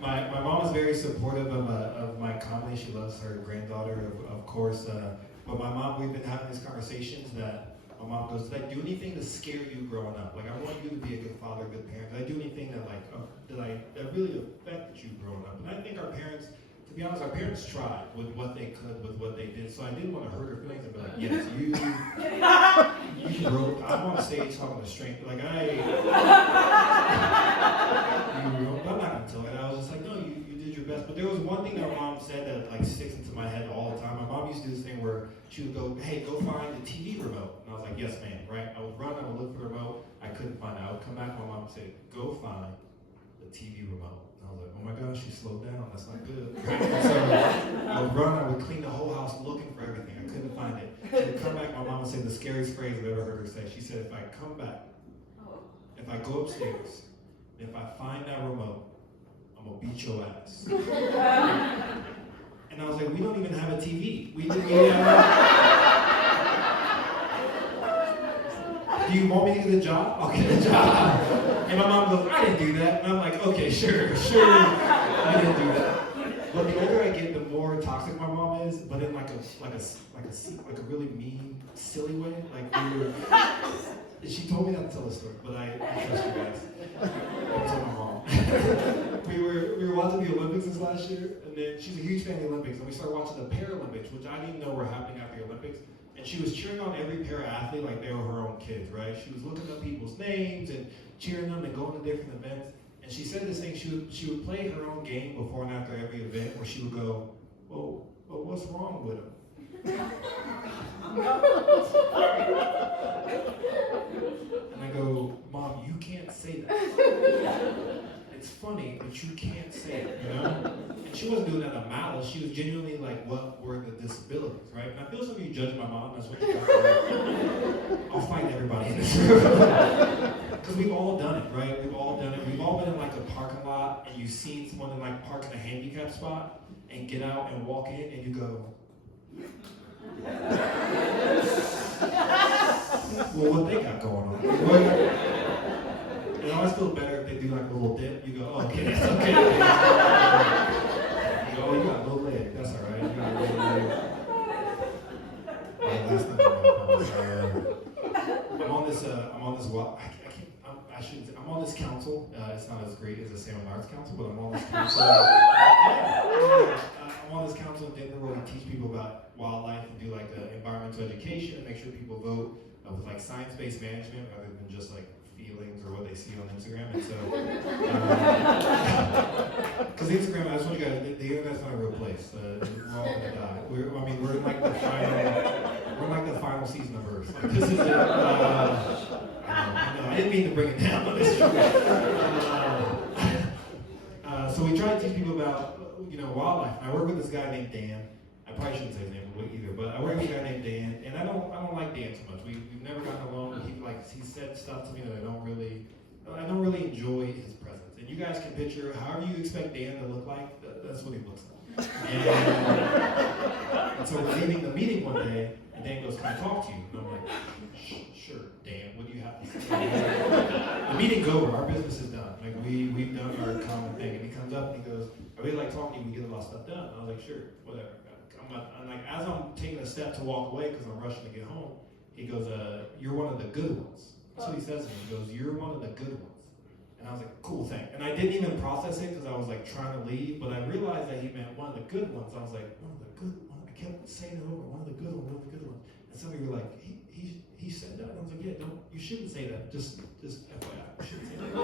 My mom is very supportive of my comedy. She loves her granddaughter, of course. But my mom, we've been having these conversations that my mom goes, did I do anything to scare you growing up? Like, I want you to be a good father, a good parent. Did I do anything that really affected you growing up? And I think our parents, to be honest, our parents tried with what they could, with what they did. So I didn't want to hurt her feelings and be like, yes, you wrote, I'm on stage talking to strength. Like, you wrote, I'm not going to tell her that. I was just like, no, you did your best. But there was one thing that my mom said that like sticks into my head all the time. My mom used to do this thing where she would go, hey, go find the TV remote. And I was like, yes, ma'am, right? I would run, I would look for the remote. I couldn't find it. I would come back, my mom would say, go find the TV remote. And I was like, oh my gosh, she slowed down. That's not good. Right? So I would run, I would clean the whole house looking for everything. I couldn't find it. She would come back, my mom would say the scariest phrase I've ever heard her say. She said, if I come back, if I go upstairs, if I find that remote, I'm gonna beat your ass. And I was like, we don't even have a TV. Do you want me to get a job? I'll get a job. And my mom goes, I didn't do that. And I'm like, okay, sure, I didn't do that. But the older I get, the more toxic my mom is, but in like a really mean, silly way. Like she told me not to tell the story, but I trust you guys. Don't tell my mom. we were watching the Olympics this last year, and then she's a huge fan of the Olympics, and we started watching the Paralympics, which I didn't even know were happening after the Olympics. And she was cheering on every para-athlete like they were her own kids, right? She was looking up people's names and cheering them and going to different events. And she said this thing, she would play her own game before and after every event where she would go, well what's wrong with him? And I go, Mom, you can't say that. It's funny, but you can't say it, you know? And she wasn't doing that out of malice. She was genuinely like, what were the disabilities, right? And I feel some of you judging my mom. That's what you got. I'll fight everybody in this room. Because we've all done it, right? We've all done it. We've all been in like a parking lot and you've seen someone in like park in a handicap spot and get out and walk in and you go, well, what they got going on? It always feels better if they do like a little dip. You go, oh, okay, that's okay. You go, oh, you got a little leg. That's all right. You got a little leg. Last time I'm on this I'm on this council. It's not as great as the Salmon Arts Council, but I'm on this council. I'm on this council in Denver where we teach people about wildlife and do like the environmental education and make sure people vote with like science-based management rather than just like feelings or what they see on Instagram. And so, because Instagram, I just want you guys, the internet's not a real place. We're all gonna die. We're in like the final season of Earth. Like, this is it. I didn't mean to bring it down, but it's true. So we try to teach people about, wildlife. And I work with this guy named Dan. I probably shouldn't say his name either, but I work with a guy named Dan, and I don't like Dan too much. We've never gotten along. He said stuff to me that I don't really enjoy his presence. And you guys can picture however you expect Dan to look like. That's what he looks like. And so we're leaving the meeting one day, and Dan goes, "Can I talk to you?" And I'm like, "Sure, Dan. What do you have to say?" The meeting's over. Our business is done. Like we've done our common thing. And he comes up and he goes, "I really like talking to you. We get a lot of stuff done." And I was like, "Sure, whatever." I'm like, as I'm taking a step to walk away because I'm rushing to get home, he goes, "You're one of the good ones." That's what he says to me. He goes, "You're one of the good ones." And I was like, "Cool, thanks." And I didn't even process it because I was like trying to leave, but I realized that he meant one of the good ones. I was like, one of the good ones. I kept saying it over, one of the good ones, one of the good ones. And some of you were like, he said that? And I was like, yeah, you shouldn't say that. Just FYI, you shouldn't say that.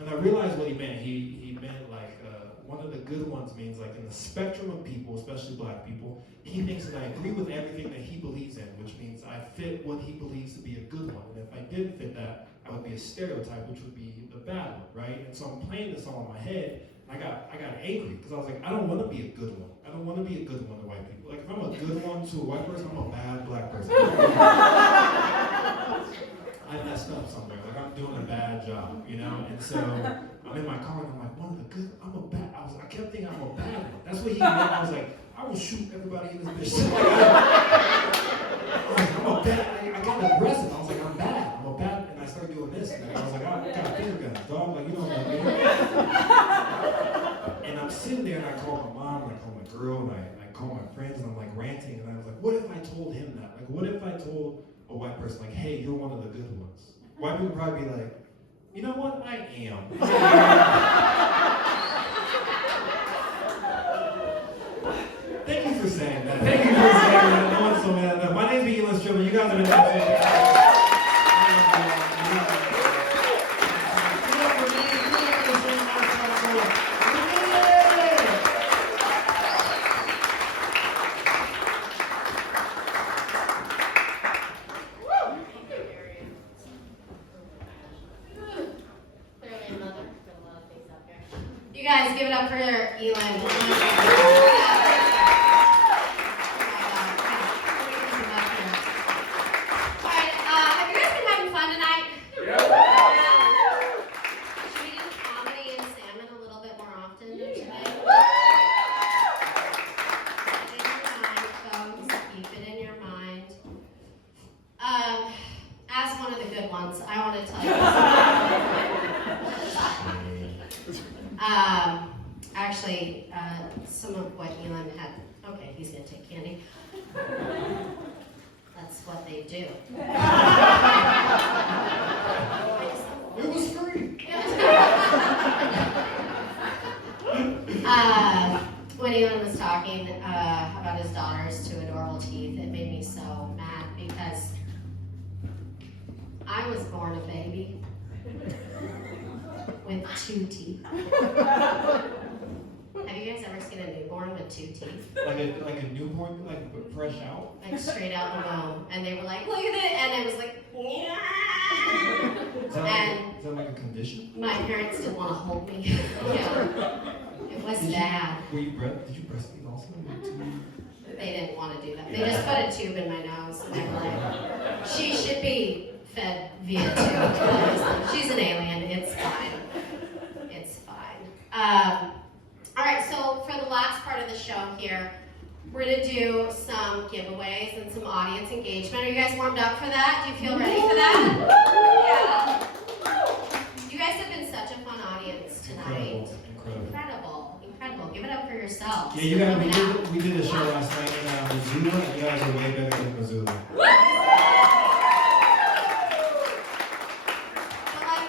And I realized what he meant. He meant like, one of the good ones means like in the spectrum of people, especially black people, he thinks that I agree with everything that he believes in, which means I fit what he believes to be a good one. And if I didn't fit that, I would be a stereotype, which would be the bad one, right? And so I'm playing this all in my head, and I got angry because I was like, I don't want to be a good one. I don't want to be a good one to white people. Like if I'm a good one to a white person, I'm a bad black person. I messed up somewhere. Like I'm doing a bad job, And so I'm in my car and I'm like, I'm a bad. I kept thinking I'm a bad one. That's what he meant. I was like, I will shoot everybody in this bitch. I'm a bad. I got aggressive. I was like, I'm bad. I'm a bad. And I started doing this. And I was like, I got finger guns, dog. Like you don't know me. And I'm sitting there and I call my mom, and I call my girl, and I call my friends, and I'm like ranting. And I was like, what if I told him that? Like, what if I told a white person like, hey, you're one of the good ones? White people would probably be like, you know what? I am. Thank you for saying that. Thank you for saying that. No one's so mad at that. My name's Eeland, Stribling. You guys have been absolutely You guys give it up for Eeland. Actually, some of what Eeland had, okay, he's going to take candy. That's what they do. It was free. When Eeland was talking about his daughter's two adorable teeth, it made me so mad because I was born a baby with two teeth. Have you guys ever seen a newborn with two teeth? Like a newborn, like fresh out? Like straight out the womb. And they were like, look at it! And it was like, yeah! Is that like a condition? My parents didn't want to hold me. Yeah. It was bad. Did you breastfeed also? They didn't want to do that. They just put a tube in my nose. And they were like, she should be fed via tube. She engagement. Are you guys warmed up for that? Do you feel ready for that? Yeah. You guys have been such a fun audience tonight. Incredible. Give it up for yourselves. Yeah, you guys, we did a show last night in Missoula, and you guys are way better than Missoula. But like,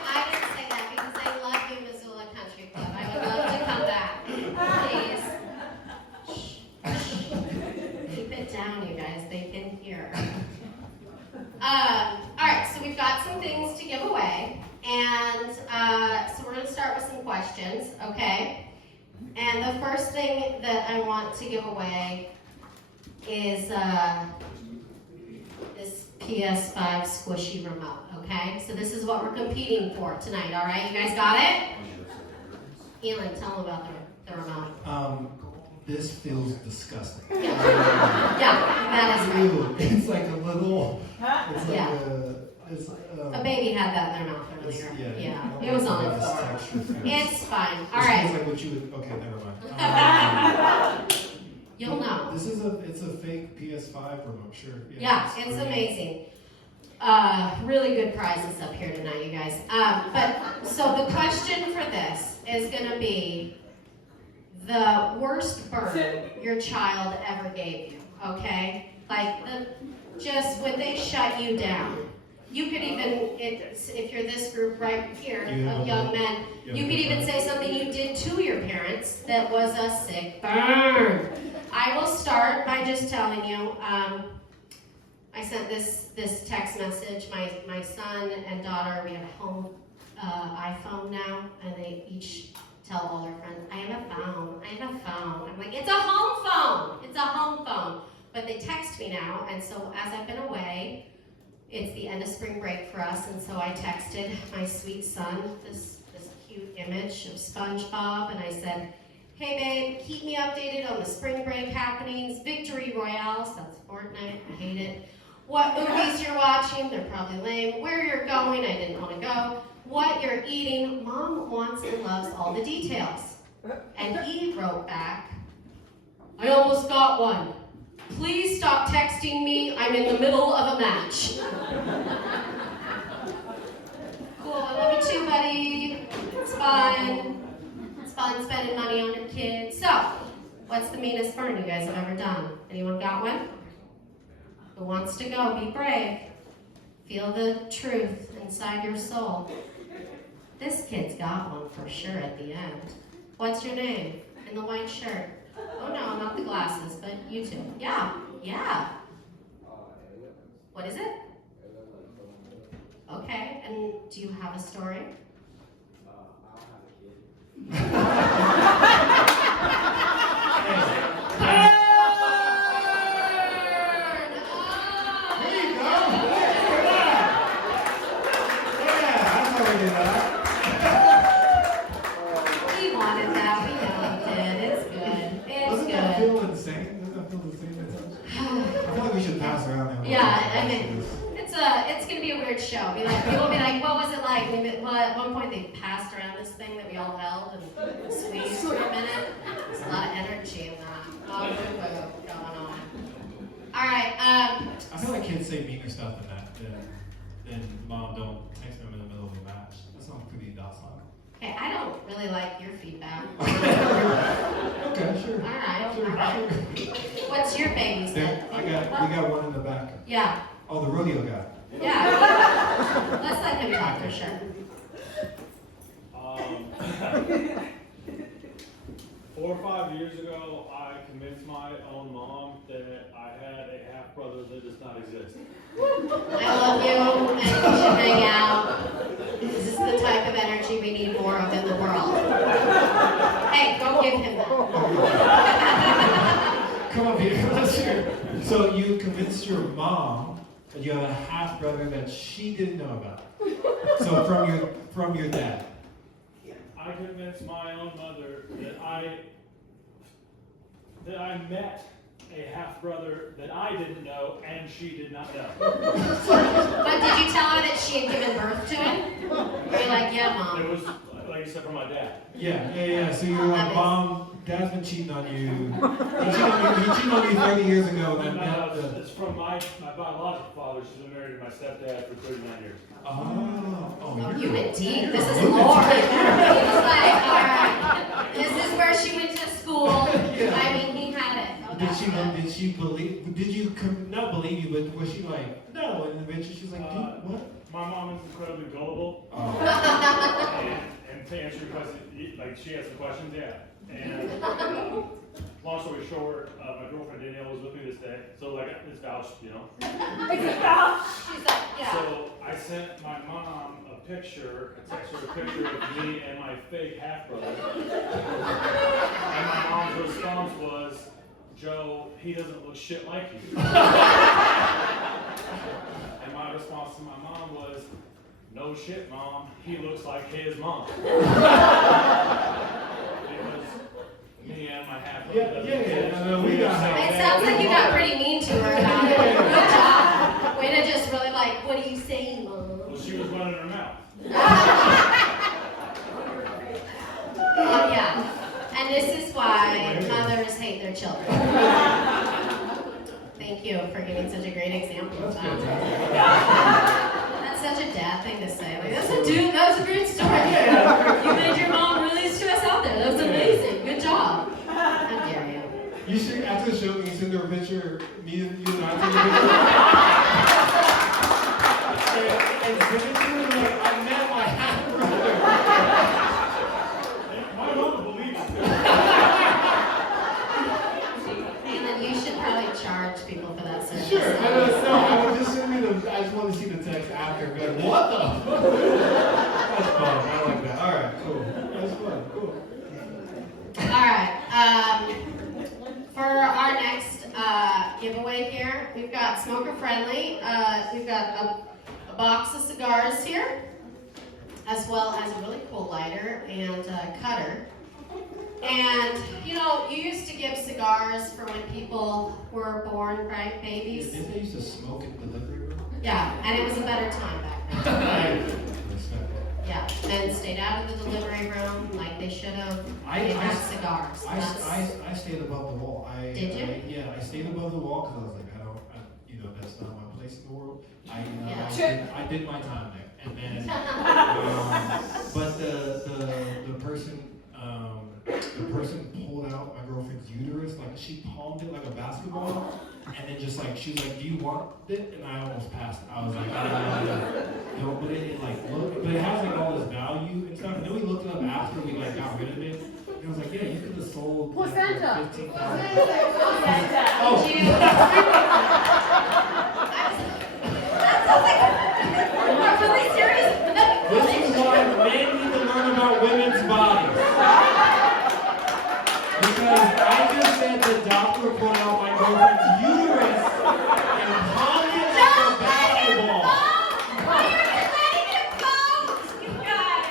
I didn't say that because I love you, Missoula Country Club. I would love to come back. Please. Shh. Keep it down, you guys. They can hear. Alright, so we've got some things to give away. And so we're going to start with some questions, okay? And the first thing that I want to give away is this PS5 squishy remote, okay? So this is what we're competing for tonight, all right? You guys got it? Eeland, tell them about the remote. This feels disgusting. Yeah, that is right. Ew, it's like a little, it's like Yeah. A baby had that in their mouth earlier. Yeah, it was on the floor. It's fine. All right. It's like what you would, okay, never mind. You'll know. It's a fake PS5 remote, sure. Yeah, it's amazing. Really good prizes up here tonight, you guys. But so the question for this is going to be the worst burn your child ever gave you, okay? Like, just when they shut you down. You could even, if you're this group right here of young men, you could even say something you did to your parents that was a sick burn. I will start by just telling you, I sent this text message. My son and daughter, we have a home iPhone now, and they each tell all their friends, I have a phone. I'm like, it's a home phone. But they text me now, and so as I've been away, it's the end of spring break for us, and so I texted my sweet son this cute image of SpongeBob, and I said, hey babe, keep me updated on the spring break happenings, victory royales, that's Fortnite, I hate it, what movies you're watching, they're probably lame, where you're going, I didn't want to go, what you're eating, mom wants and loves all the details. And he wrote back, I almost got one. Please stop texting me. I'm in the middle of a match. Cool, I love you too, buddy. It's fun. It's fun spending money on your kids. So, what's the meanest burn you guys have ever done? Anyone got one? Who wants to go? Be brave. Feel the truth inside your soul. This kid's got one for sure at the end. What's your name? In the white shirt. Oh no, not the glasses, but you two. Yeah. What is it? Okay, and do you have a story? I don't have a kid. We wanted that. We know you did. It's good. Doesn't that feel insane? Doesn't that feel the same as I feel like we should pass around that. Yeah, I mean, it's gonna be a weird show. People will be like, what was it like? Well, at one point they passed around this thing that we all held and squeezed for a minute. There's a lot of energy in that. A lot of going on. All right. I feel like kids say meaner stuff than that. Than mom, don't text them in the middle of a match. That sounds pretty docile. Okay, I don't really like your feedback. Okay, sure. All right. Sure. What's your baby's name? We got one in the back. Yeah. Oh, the rodeo guy. Yeah. Let's let him talk for sure. 4 or 5 years ago, I convinced my own mom that I had a half brother that does not exist. I love you, and we should hang out. This is the type of energy we need more of in the world. Hey, go give him that. Come on, Peter. Let's hear. So you convinced your mom that you have a half brother that she didn't know about. So from your dad. I convinced my own mother that I met a half brother that I didn't know and she did not know. But did you tell her that she had given birth to him? You're like, yeah, It mom. was like except for my dad. Yeah. So you're like, Mom, Dad's been cheating on you. He cheated on you 30 years ago. And It's from my biological father. She's been married to my stepdad for 39 years. Oh, you went deep. This is Lord. He was like, all right, this is where she went to school. I mean, he had it. Oh, Did she believe? Did you not believe you? But was she like, no? And eventually she's like, dude, what? My mom is incredibly gullible. And to answer your question, like she has some questions, yeah. And long story short, my girlfriend Danielle was with me this day, so like it's vouched, you know. She's like, yeah. So I sent my mom a picture, I texted her a picture of me and my fake half brother, and my mom's response was, Joe, he doesn't look shit like you. And my response to my mom was, no shit, Mom, he looks like his mom. It was me and my half brother. It sounds like you got pretty mean to her about it. Good job. Way to just really like, what are you saying, Mom? Well, she was running her mouth. Oh, yeah. And this is why mothers hate their children. Thank you for giving such a great example of that. That's such a dad thing to say. Like, that was a great story. You made your mom really stress out there. That was amazing. Good job. How dare you? You should, after the show, can you send her a picture, you and I send her a picture? And send it to her like, I met my half brother. My mom would believe it. And then you should probably charge people for that service. Sure. I would just send me I just want to see the text after. Be like, what the fuck? That's fun. I like that. All right, cool. That's fun. Cool. All right. For our next giveaway here, we've got smoker friendly. We've got a box of cigars here, as well as a really cool lighter and cutter. And you know, you used to give cigars for when people were born, right, babies? Didn't they used to smoke in the delivery room? Yeah, and it was a better time back then. Yeah, men stayed out of the delivery room like they should have. They had cigars. I stayed above the wall. Did you? Yeah, I stayed above the wall because I was like, that's not my place in the world. I did my time there, and then, but the person pulled out my girlfriend's uterus, like she palmed it like a basketball, and then just like she was like, "Do you want it?" And I almost passed. I was like, no, but it like look, but it has like all this value and stuff. And then we looked it up after we like got rid of it. And I was like, yeah, you could have sold Placenta. $15,000. That sounds like a really serious. This is why men need to learn about women's bodies. Because I just said the doctor pulled out my girlfriend's uterus and palmed it like a basketball. Why are you letting it go, you guys?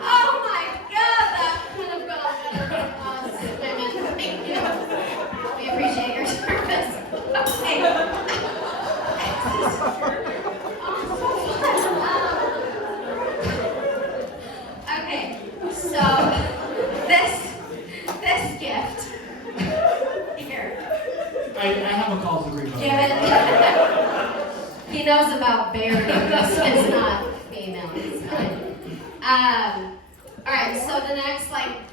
Oh my God, that could have gone better for us women. Thank you. We appreciate your service. Okay, so this gift here. I have a college degree. Give it. He knows about burying. This is not female. It's fine. All right. So the next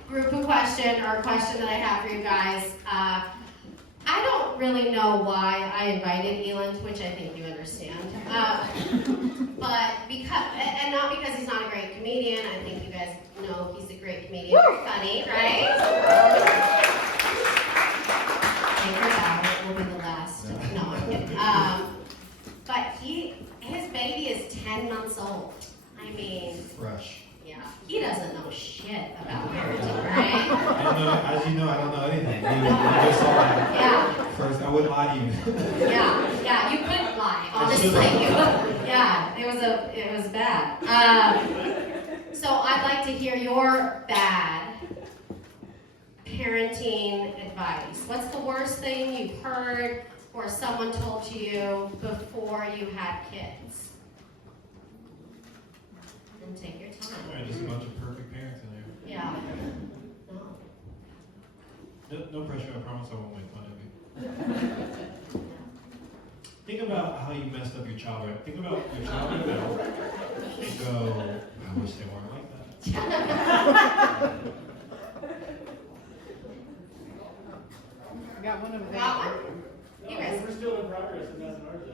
group of question or question that I have for you guys. I don't really know why I invited Eeland, which I think you understand. But because, and not because he's not a great comedian. I think you guys know he's a great comedian. Very funny, right? Take her out. It will be the last. No, I'm kidding. But his baby is 10 months old. I mean, Fresh. yeah, he doesn't know shit about parenting, right? As you know, I don't know anything. You just saw that. Yeah. First, I wouldn't lie to you. Yeah, you couldn't lie, honestly. Yeah, it was bad. So I'd like to hear your bad parenting advice. What's the worst thing you've heard or someone told to you before you had kids? And take your time. Just a bunch of perfect I promise I won't make fun of you. Think about how you messed up your child, right? Think about your child in the middle and go, I wish they weren't like that. I got one over there. Got one? You guys. We're still in progress, and that's ours.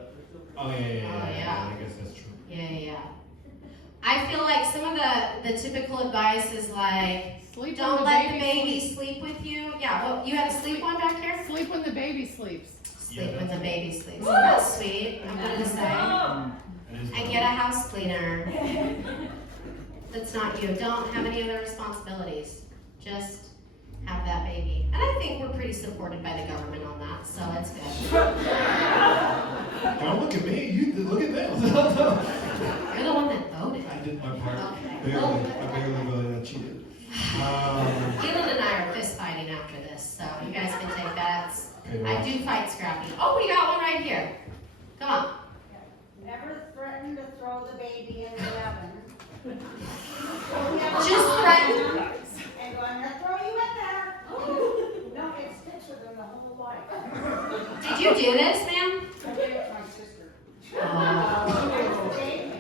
Oh, yeah. Oh, yeah. I guess that's true. Yeah. I feel like some of the typical advice is like, Sleep don't when let the baby sleep with you. Yeah, well, you have a sleep one back here? Sleep when the baby sleeps. Sleep when the baby sleeps. Isn't that sweet? I'm gonna say. That is And get a house cleaner. That's not you. Don't have any other responsibilities. Just have that baby. And I think we're pretty supported by the government on that, so it's good. Don't look at me. You look at them. You're the one that voted. I did my part. Okay. I barely voted. I cheated. Eeland and I are fist fighting after this, so you guys can take bets. Okay, I well, do fight Scrappy. Oh, we got one right here. Come on. Never threaten to throw the baby in the oven. Just threaten. And go, I'm gonna throw you in there. No, it sticks with them the whole life. Did you do this, ma'am? I did it to my sister. Oh, Baby.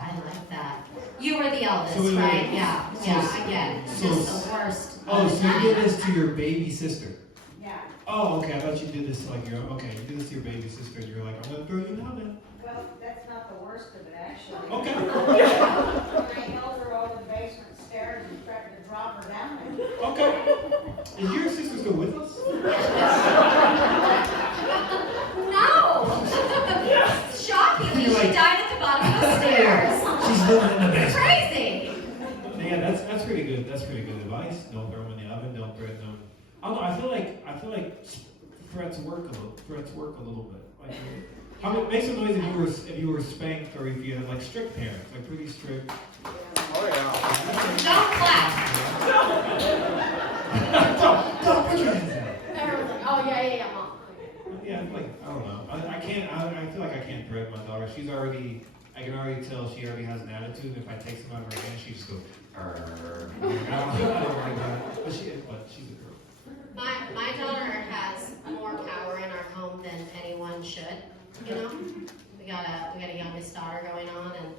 I like that. You were the eldest, So wait, right? wait. Yeah, So- again. so- Just the worst. oh, so you did this to your baby sister? Yeah. Oh, okay. I thought you did this to like your. Okay, you did this to your baby sister, and you're like, I'm gonna throw you in the oven. Well, that's not the worst of it, actually. Okay. When I held her over the basement stairs and threatened to drop her down. Okay. Is your sister still with us? No! Shockingly, You're she like- died at the bottom of the stairs. She's living in the It's basement. crazy. Yeah, that's pretty good. That's pretty good advice. Don't throw them in the oven. Don't threaten them. I don't know. I feel like threats work a little. Threats work a little bit. Like, how it makes some noise if you were spanked or if you had like strict parents, like pretty strict. Oh yeah. Don't clap. Don't put your hands down. Everyone's like, oh, yeah, Mom. Yeah, like I don't know. I can't. I feel like I can't threaten my daughter. She's already. I can already tell she already has an attitude. If I take some out of her hand, she just goes. "Arr." I don't like that. But she's a girl. My daughter has more power in our home than anyone should. You know, we got a youngest daughter going on, and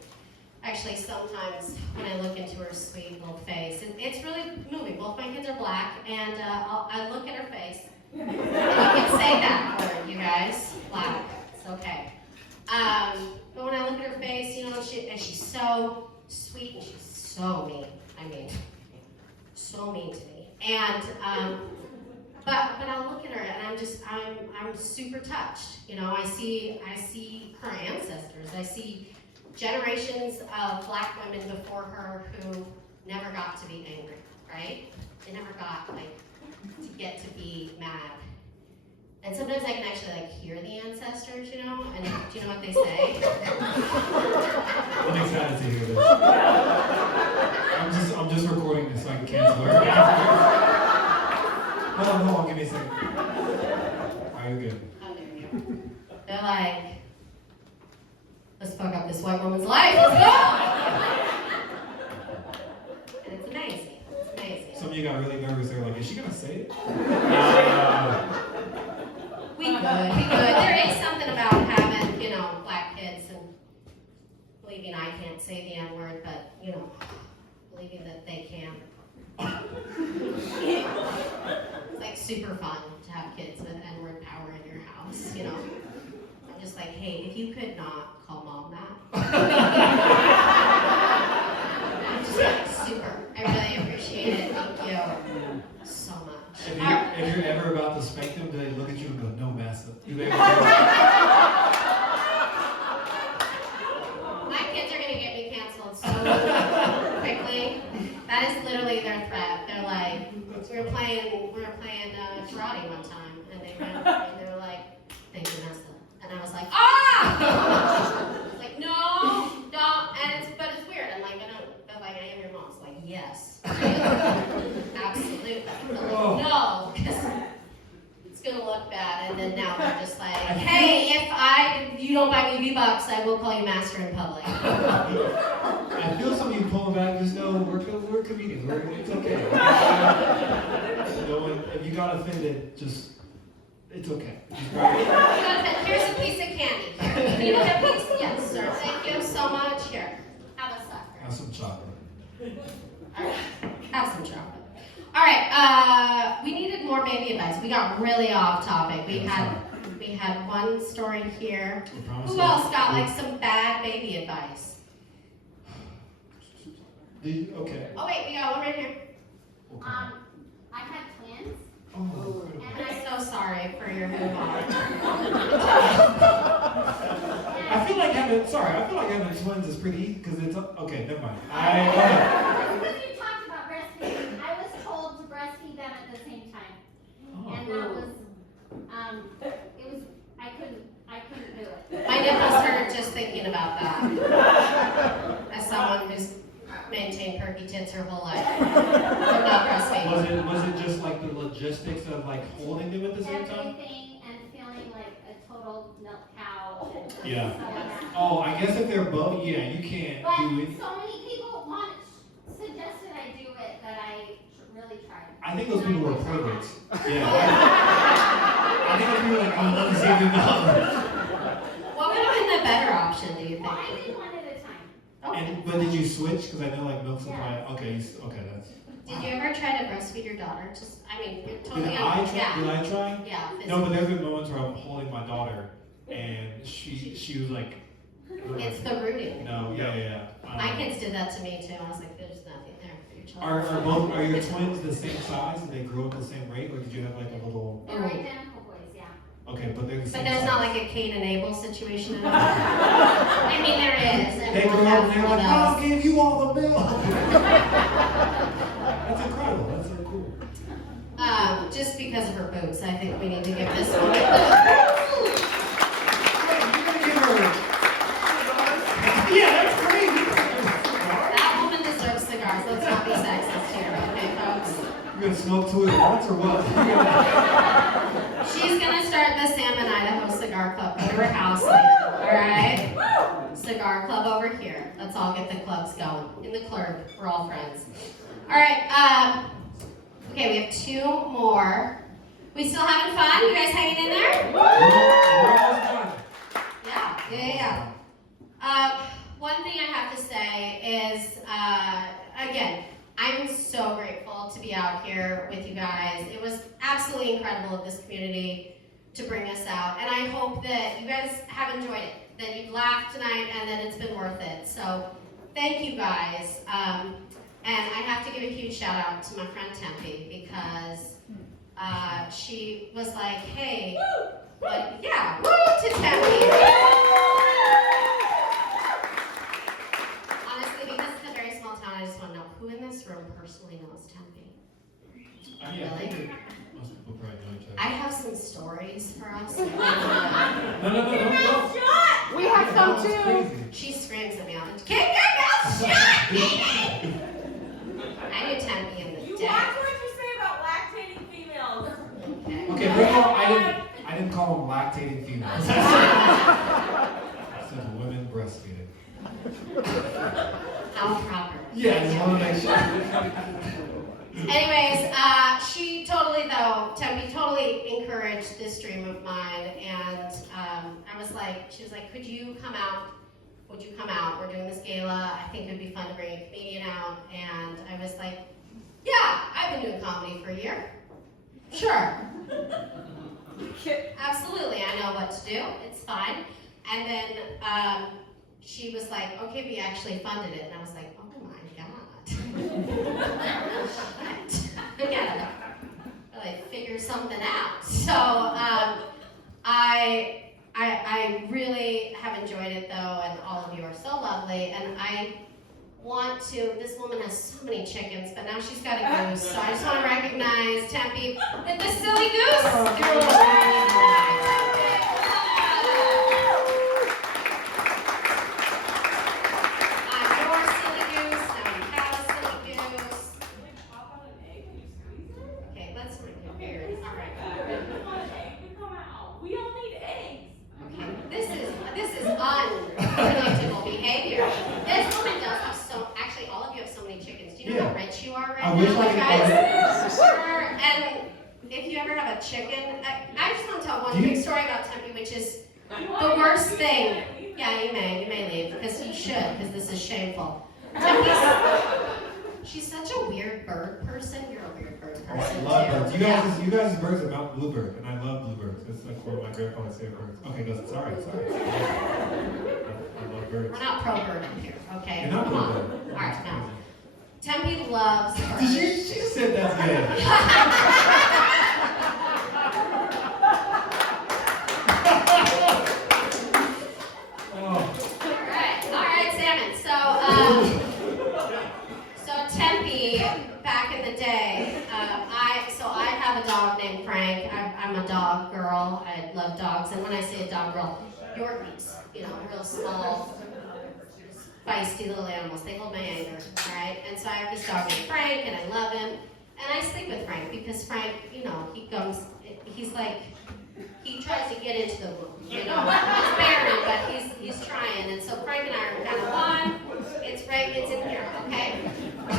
actually sometimes when I look into her sweet little face, it's really moving. Both my kids are black, and I look at her face. And you can say that word, you guys. Black. It's okay. But when I look at her face, you know, she's so sweet, she's so mean. I mean, so mean to me. And but I'll look at her and I'm super touched. You know, I see her ancestors. I see generations of black women before her who never got to be angry, right? They never got to get to be mad. And sometimes I can actually hear the ancestors, you know, and do you know what they say? I'm excited to hear this. I'm just recording this so I can cancel her. Hold on, give me a second. Are you good? Oh, there we go. They're like, let's fuck up this white woman's life. Let's go! And it's amazing. It's amazing. Some of you got really nervous. They were like, is she gonna say it? We could. There is something about having, you know, black kids and believing I can't say the N-word, but, you know, believing that they can. It's like super fun to have kids with N-word power in your house, you know. I'm just like, hey, if you could not call Mom that. I'm just like, super. I really appreciate it. Thank you so much. If you're ever about to spank them, they look at you and go, no, massa. Do they? My kids are gonna get me canceled so quickly. That is literally their threat. They're like, we were playing karate one time, and they were like, thank you, Nessa. And I was like, ah! Like, no, don't. But it's weird. I'm like, I am your mom. It's like, yes, absolutely. I'm like, no, because it's gonna look bad. And then now they're just like, hey, if you don't buy me V-Bucks, I will call you master in public. I feel some of you pulling back. Just know we're comedians. It's okay. If you got offended, just it's okay. Here's a piece of candy. You need a piece? Yes, sir. Thank you so much. Here, have a sucker. Have some chocolate. All right, have some chocolate. All right, we needed more baby advice. We got really off topic. We had one story here. Who else got like some bad baby advice? Okay. Oh wait, we got one right here. Okay. I had twins, Oh, And I'm so sorry for your move on. I feel like having twins is pretty easy because it's okay. Never mind. Because you talked about breastfeeding, I was told to breastfeed them at the same time, and that was, I couldn't do it. My nipples hurt just thinking about that. As someone who's maintained perky tits her whole life. I'm not breastfeeding. Was it just like the logistics of like holding them at the same time? Everything and feeling like a total milk cow. And Yeah. so that. Oh, I guess if they're both, yeah, you can't But do it. so many people suggested I do it that I really tried. I think those people were privileged. Yeah. I think those people were like, I would love to see them go. What would have been the better option, do you Well, I think? did one at a time. Okay. But did you switch? Because I know like milk supply. Okay, that's. Did you ever try to breastfeed your daughter? Just, I mean, you're totally Did I try? yeah. Did I try? Yeah. No, but there's been moments where I'm holding my daughter, and she was like. It's the rooting. No, yeah. My kids did that to me too. I was like, there's nothing there for your child. Are your twins the same size? Did they grow at the same rate, or did you have like a little? They're identical boys, yeah. Okay, but they're the But same there's size. not like a Cain and Abel situation at all. I mean, there is. They Everyone grow up and has they're one like, of Mom those. gave you all the milk. That's incredible. That's so cool. Just because of her boobs, I think we need to give this one. Yeah, that's crazy. That woman deserves cigars. Let's not be sexist here, okay, folks? You're gonna smoke two at once or what? She's gonna start the Salmon Idaho Cigar Club at her house later, alright? Cigar Club over here. Let's all get the clubs going. In the club, we're all friends. Alright, okay, we have two more. We still having fun? You guys hanging in there? We're almost done. Yeah. One thing I have to say is, again, I'm so grateful to be out here with you guys. It was absolutely incredible of this community to bring us out, and I hope that you guys have enjoyed it, that you've laughed tonight, and that it's been worth it. So, thank you guys. And I have to give a huge shout out to my friend Tempe because she was like, "Hey, woo to Tempe." Honestly, because it's a very small town, I just want to know who in this room personally knows Tempe. Yeah, I Really? think most people probably know each other. I have some stories for us. No. We have some That's too. crazy. She screams at me all the time. Keep your mouth shut, Mimi! I knew Tempe in the You day. watch what you say about lactating females. Okay. Okay, first of all, I didn't call them lactating females. I said women breastfeeding. How proper. Yeah, I just want to make sure. Anyways, Tempe totally encouraged this dream of mine, and she was like, could you come out? Would you come out? We're doing this gala. I think it would be fun to bring a comedian out. And I was like, yeah, I've been doing comedy for a year. Sure. Absolutely, I know what to do. It's fine. And then she was like, okay, we actually funded it. And I was like, oh my God. I gotta really figure something out. So I really have enjoyed it though, and all of you are so lovely. And I want to, this woman has so many chickens, but now she's got a goose. So I just want to recognize Tempe with the silly goose. You're really nice. Your silly goose, now you have a silly goose. Pop out an egg and you squeeze it? Okay, let's make it weird. All right. If an egg would come out. We all need eggs. Okay, this is unpredictable behavior. This woman does have actually all of you have right I now, wish you I could guys. And if you ever have a chicken, I just want to tell one quick story about Tempe, which is the worst thing. Yeah, you may leave, because you should, because this is shameful. Tempe's, she's such a weird bird person. You're a weird bird Oh, I person love too. birds. You guys' birds are Mount Bluebird, and I love bluebirds. It's like one of my grandfather's favorite birds. Okay, go. Sorry. I love birds. We're not pro-bird up here, okay? You're not Come on. pro-bird. All right, now. Tempe loves birds. She said that's good. All right, Salmon. So Tempe, back in the day, I have a dog named Frank. I'm a dog girl. I love dogs, and when I say a dog girl, Yorkies, real small, feisty little animals. They hold my anger, all right? And so I have this dog named Frank, and I love him, and I sleep with Frank because Frank, he tries to get into the womb, he's barren, but he's trying, and so Frank and I are kind of one. It's in here, okay? All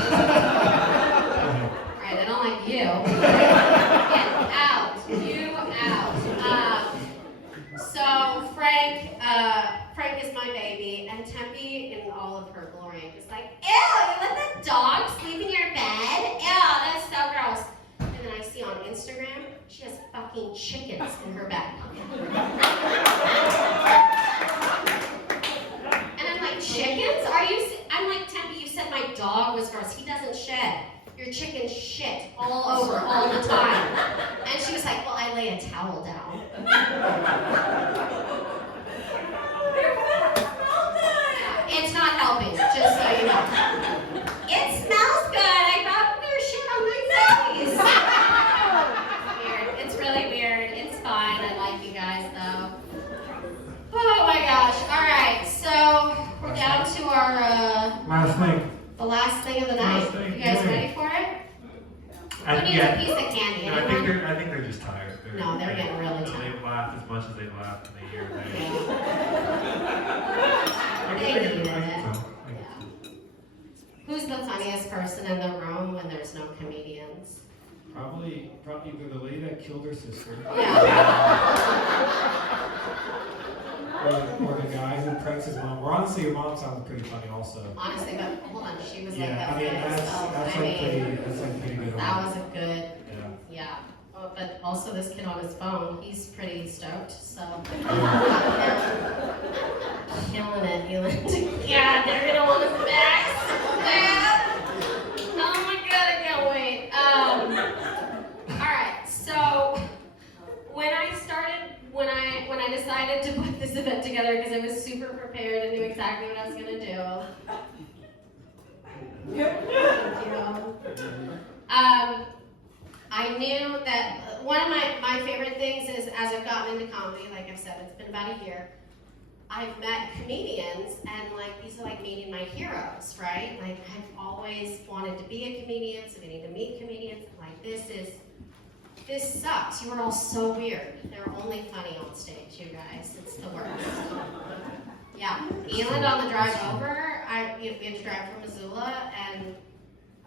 right, I don't like you. Get out, you out. So Frank is my baby, and Tempe, in all of her glory, is like, ew, you let that dog sleep in your bed? Ew, that's so gross. And then I see on Instagram, she has fucking chickens in her back pocket. And I'm like, chickens? I'm like, Tempe, you said my dog was gross. He doesn't shed. Your chickens shit all over all the time. And she was like, well, I lay a towel down. It's not helping, just so you know. It smells good. I got their shit on my face. Weird. It's really weird. It's fine. I like you guys, though. Oh my gosh. All right. So we're down to our Last thing. the last thing of the night. Last thing. You guys ready for it? Who needs a piece of candy? No, I Anyone? think they're just tired. No, they're getting really tired. They've laughed as much as they've laughed in a year. They needed it. Yeah. Who's the funniest person in the room when there's no comedians? Probably either the lady that killed her sister, or the guy who pranks his mom. Or honestly, your mom sounds pretty funny also. Honestly, but hold on, she was like Yeah, that. I mean that's pretty good. That was a good, Yeah. Oh, but also this kid on his phone, he's pretty stoked, so. Killing it, Eeland. Yeah, they're gonna want us back so bad. Oh my god, I can't wait. Alright, so when I decided to put this event together, because I was super prepared and knew exactly what I was gonna do. Thank you. I knew that one of my favorite things is, as I've gotten into comedy, like I've said, it's been about a year, I've met comedians, and these are meeting my heroes, right? I've always wanted to be a comedian, so getting to meet comedians, this sucks. You are all so weird. They're only funny on stage, you guys. It's the worst. Yeah, Eeland on the drive over, we had to drive from Missoula, and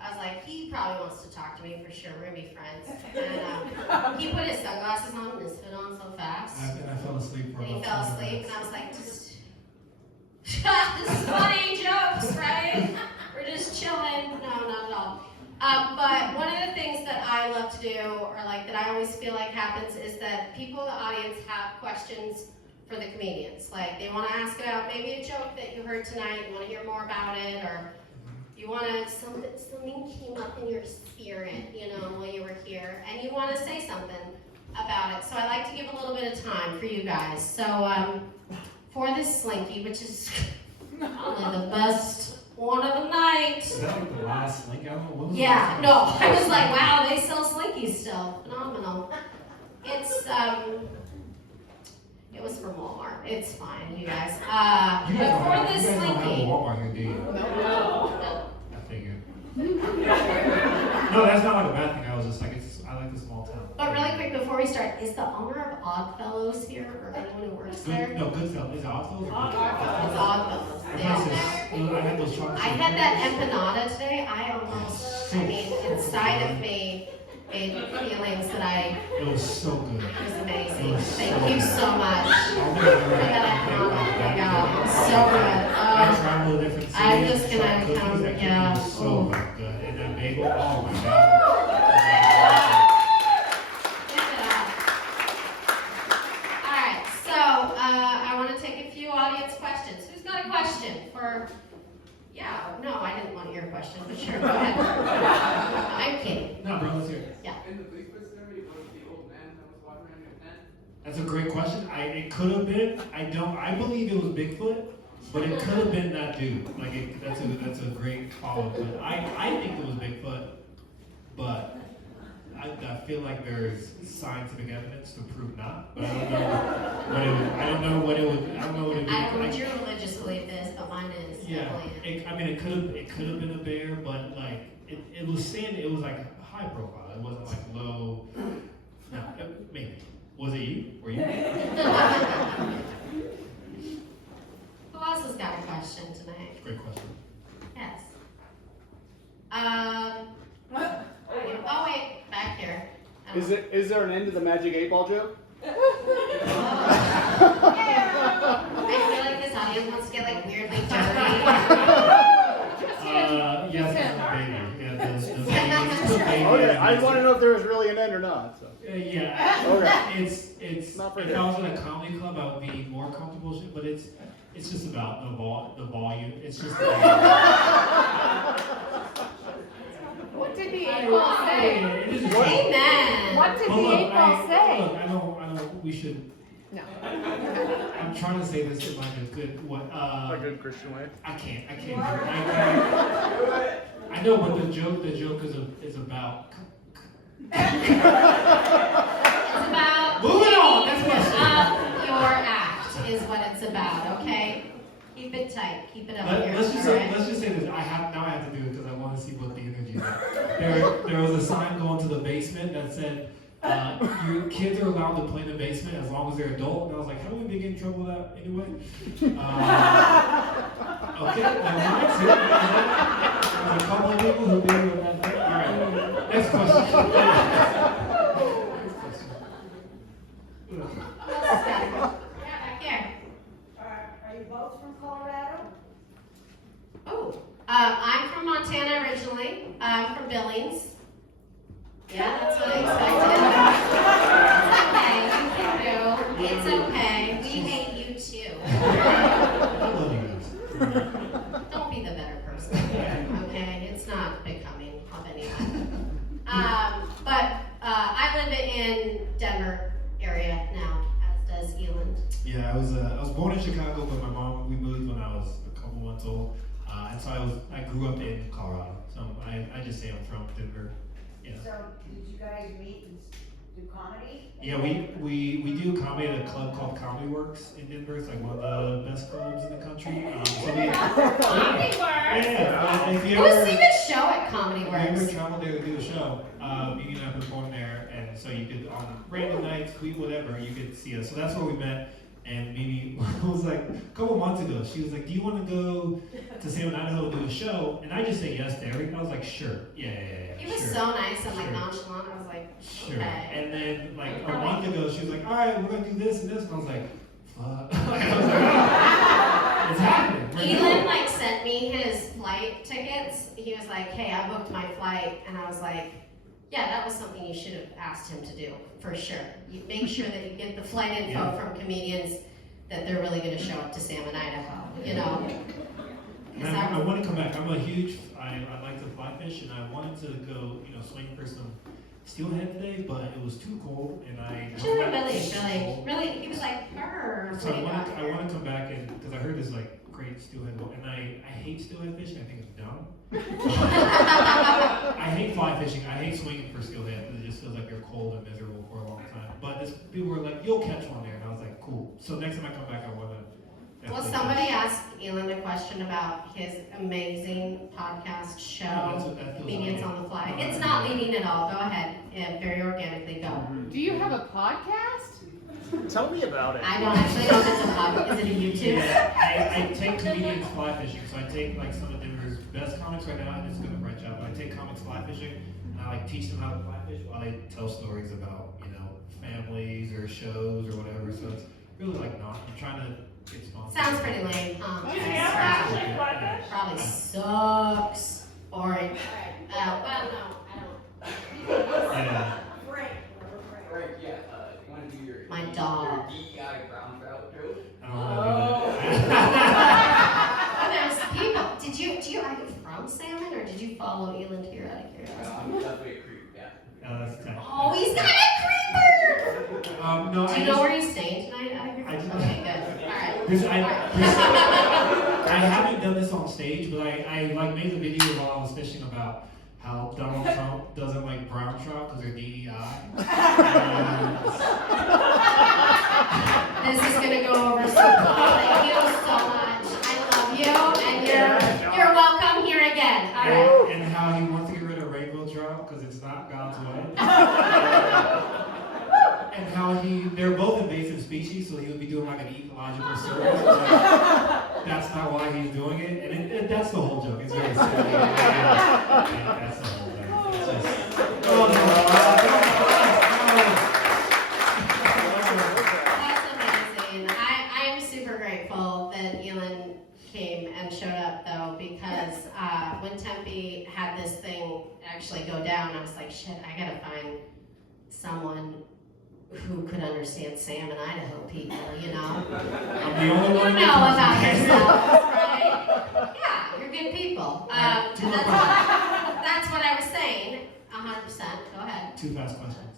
I was like, he probably wants to talk to me for sure. We're gonna be friends. And he put his sunglasses on and his hood on so fast. I fell asleep for And he about fell 20 asleep, minutes. and I was like, this is funny jokes, right? We're just chilling. No, not at all. But one of the things that I love to do, or that I always feel like happens, is that people in the audience have questions for the comedians. They want to ask about maybe a joke that you heard tonight, you want to hear more about it, or you want to, something came up in your spirit, while you were here, and you want to say something about it. So I like to give a little bit of time for you guys. So for this Slinky, which is probably the best one of the night. Is that the last link? I don't know. What was Yeah, no, I was like, wow, they sell Slinkies still. Phenomenal. It's, it was from Walmart. It's fine, you guys. But for this You guys don't have a Slinky. Walmart here, do you? No. I figured. No, that's not a bad thing. I was just I like the small town. But really quick, before we start, is the owner of Oddfellows here, or anyone who works there? Goodfellas. Is it Oddfellows? It's Oddfellows. I had those chocolates. I had that empanada today. I almost So I mean, inside of me, gave feelings that it was so good. it was amazing. It was Thank so you good. so much I'll for never that. forget Oh my God, so good. I traveled to different cities. I'm just gonna tried cookies. come- That cookie yeah. was so Ooh. good. And that bagel, oh my God. Give it up. All right, so I want to take a few audience questions. Who's got a question for? Yeah, no, I didn't want your question, but sure, go ahead. I'm kidding. No, bro, let's hear it. Yeah. In the Bigfoot story, was the old man that was walking around your tent? That's a great question. It could have been. I believe it was Bigfoot, but it could have been that dude. Like that's a great follow-up. But I think it was Bigfoot, but I feel like there's scientific evidence to prove not. But I don't know what it would. I don't know what it would be. I don't know what your religious belief is, but mine is Yeah, definitely. it could have been a bear, but like it was saying it was like high profile. It wasn't like low. No, maybe. Was it you? Were you? Who else has got a question tonight? Great question. Yes. Oh wait, back here. Is there an end to the magic 8-ball joke? I feel like this audience wants to get like weirdly dirty. Yes, the baby. Yeah, the baby. Okay, I just want to know if there was really an end or not. So. Yeah. Okay. It's Not for if here. I was in a comedy club, I would be more comfortable. But it's just about the volume. It's just. What did the 8-ball say? It is Amen. What did the Well, look, 8-ball say? Look, I don't. We should. No. I'm trying to say this in like a good what. A good Christian way. I can't. I know, but the joke is about. It's about Moving on. Next question. your act is what it's about. Okay, keep it tight. Keep it up here. Let's just all say right? this. I have to do it because I want to see what the energy is. There was a sign going to the basement that said, "Your kids are allowed to play in the basement as long as they're adult." And I was like, "How do we get in trouble with that anyway?" Okay, never mind. See, there's a couple of people who did with that. All right, next question. Who else has got it? Yeah, back here. Are you both from Colorado? Oh, I'm from Montana originally. I'm from Billings. Yeah, that's what I expected. It's okay, you can do. It's okay. We hate you too. I love you guys. Don't be the better person. Okay, it's not becoming of anyone. But I live in Denver area now, as does Eeland. Yeah, I was born in Chicago, but my mom, we moved when I was a couple months old, and so I grew up in Colorado. So I just say I'm from Denver. Yeah. So did you guys meet and do comedy? Yeah, we do comedy at a club called Comedy Works in Denver. It's like one of the best clubs in the country. Comedy Works. Yeah, if you Who's ever, seen a show at Comedy if you ever Works? travel there to do a show, Mimi and I performed there, and so you could on random nights, whatever, you could see us. So that's where we met. And Mimi was like, a couple months ago, she was like, "Do you want to go to Salmon, Idaho and do a show?" And I just said yes to everything. I was like, "Sure, yeah." He was sure. so nice and like Sure. nonchalant. I was like, Sure. okay. And then like a month ago, she was like, "All right, we're gonna do this and this," and I was like, "Fuck!" Like, I was like, "Oh, it's happening." We're Eeland doing it." like sent me his flight tickets. He was like, "Hey, I booked my flight," and I was like, "Yeah, that was something you should have asked him to do for sure. You make sure that you get the flight info Yeah. from comedians that they're really going to show up to Salmon, Idaho. You know." And I want to come back. I'm a huge. I like to fly fish, and I wanted to go, swing for some steelhead today, but it was too cold, and I. Really, he was like, "Brr." So I want to come back and because I heard there's like great steelhead, and I hate steelhead fishing. I think it's dumb. I hate fly fishing. I hate swinging for steelhead because it just feels like you're cold and miserable for a long time. But people were like, "You'll catch one there," and I was like, "Cool." So next time I come back, I want to. Well, somebody asked Eeland a question about his amazing podcast show, Comedians on the Fly. It's not leading at all. Go ahead. Very organically, go. Do you have a podcast? Tell me about it. I don't actually know if it's a podcast. Is it a YouTube? Yeah, I take comedians fly fishing, so I take like some of Denver's best comics right now, and it's gonna branch out. But I take comics fly fishing, and I like teach them how to fly fish while they tell stories about, you know, families or shows or whatever. So it's really like not. I'm trying to get sponsors. Sounds pretty lame. Did you ever actually fly fish? Probably sucks. Boring. Well, no, I don't. Yeah. Frank. Right, yeah, you wanna do your My dog. your DEI brown trout joke? I don't want to do that. Oh, there's people. Are you from Salmon, or did you follow Eeland here out of curiosity? I'm definitely a creep, yeah. That's tight. Oh, he's got a creeper! No, Do you know where he's staying tonight out here? I just- Okay, good. All right. I haven't done this on stage, but I like made a video while I was fishing about how Donald Trump doesn't like brown trout because they're DEI. This is gonna go over so well. Thank you so much. I love you, and you're welcome here again. All right. And how he wants to get rid of rainbow trout because it's not God's way. And how they're both invasive species, so he would be doing like an ecological service. Like, that's not why he's doing it, and that's the whole joke. It's very silly. Yeah, that's the whole thing. It's just, oh no. That's amazing. I'm super grateful that Eeland came and showed up though, because when Tempe had this thing actually go down, I was like, shit, I gotta find someone who could understand Salmon, Idaho people, you know? I'm the only one. You know about yourselves, right? Yeah, you're good people. That's what I was saying. 100%. Go ahead. 2 fast questions.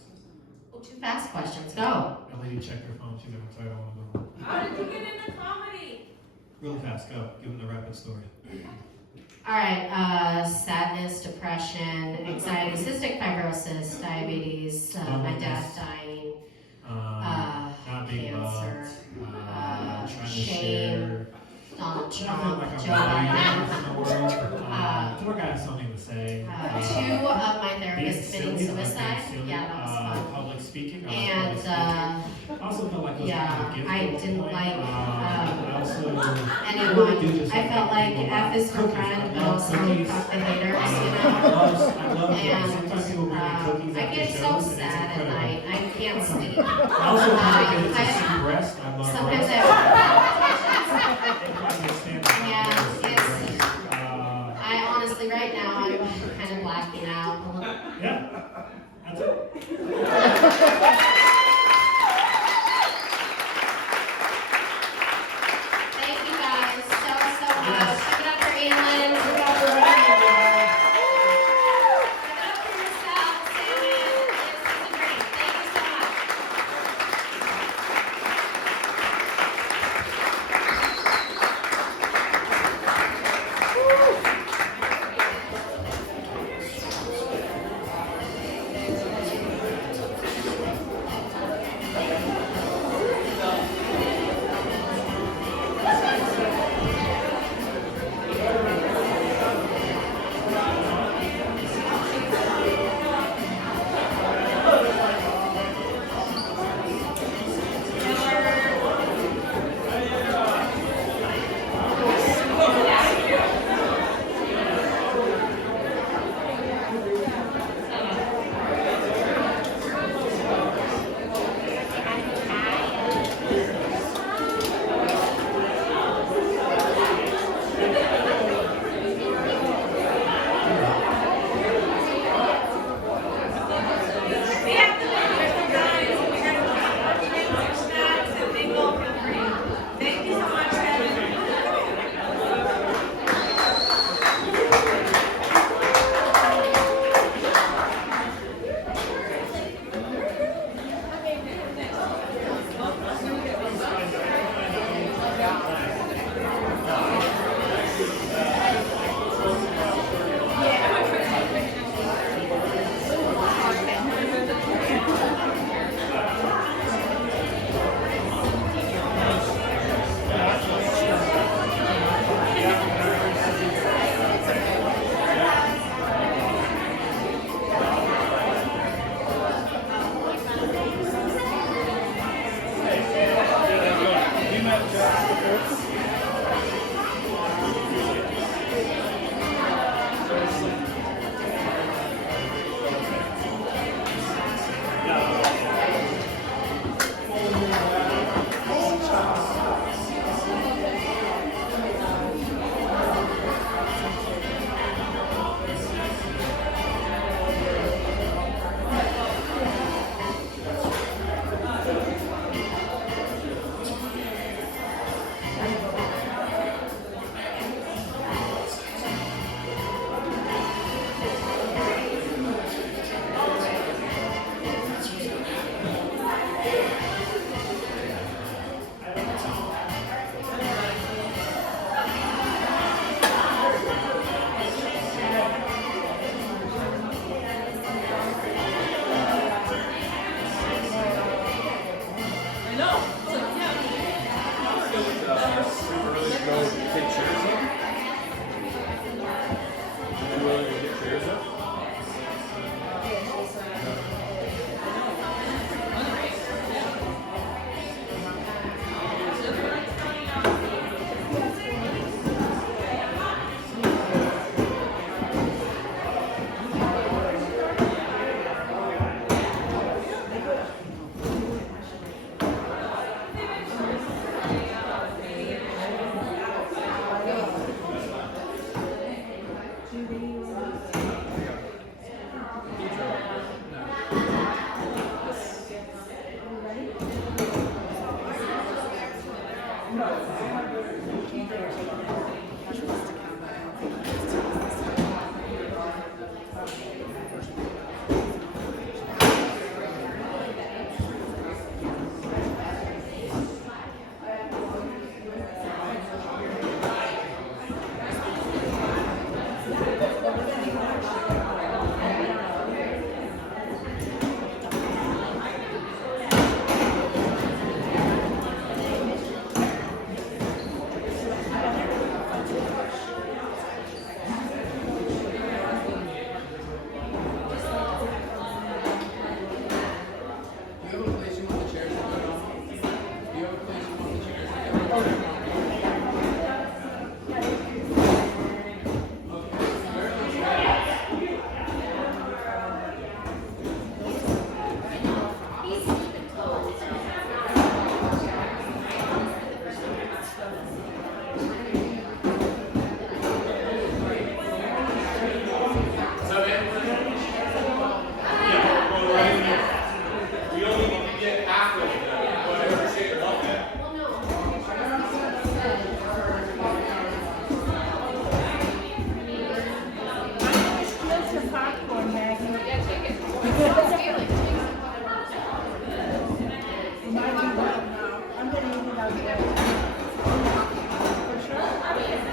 Oh, 2 fast questions. Go. A lady checked her phone. She never told I want to go home. How did you get into comedy? Really fast. Go. Give them the rapid story. All right. Sadness, depression, anxiety, cystic fibrosis, diabetes, my dad dying, Not being cancer, loved. Trying to shame, share. Donald Nothing Trump, like Joe I'm Biden. in the world. I feel like I have something to say. 2 of my Being therapists committing silly, I like suicide. being silly. Yeah, that was fun. Public speaking. I like And public speaking. I also felt like it was yeah, kind of a gift I at one didn't point. like, I also anyone. do just I felt like people F is for cookies. friend, I but love also cookies. fuck the haters, you know? I love cookies. And Sometimes people bring me cookies I after get so shows, and it's sad at incredible. night. I can't sleep. I also feel like it's a I- see breast. I love Sometimes breast. I have Yeah, I honestly, right now, I'm kind of blacking out a little. yeah, that's it. Thank you guys so much. Give it up for Eeland. Give it up for yourself, Salmon. This is great. Thank you so much.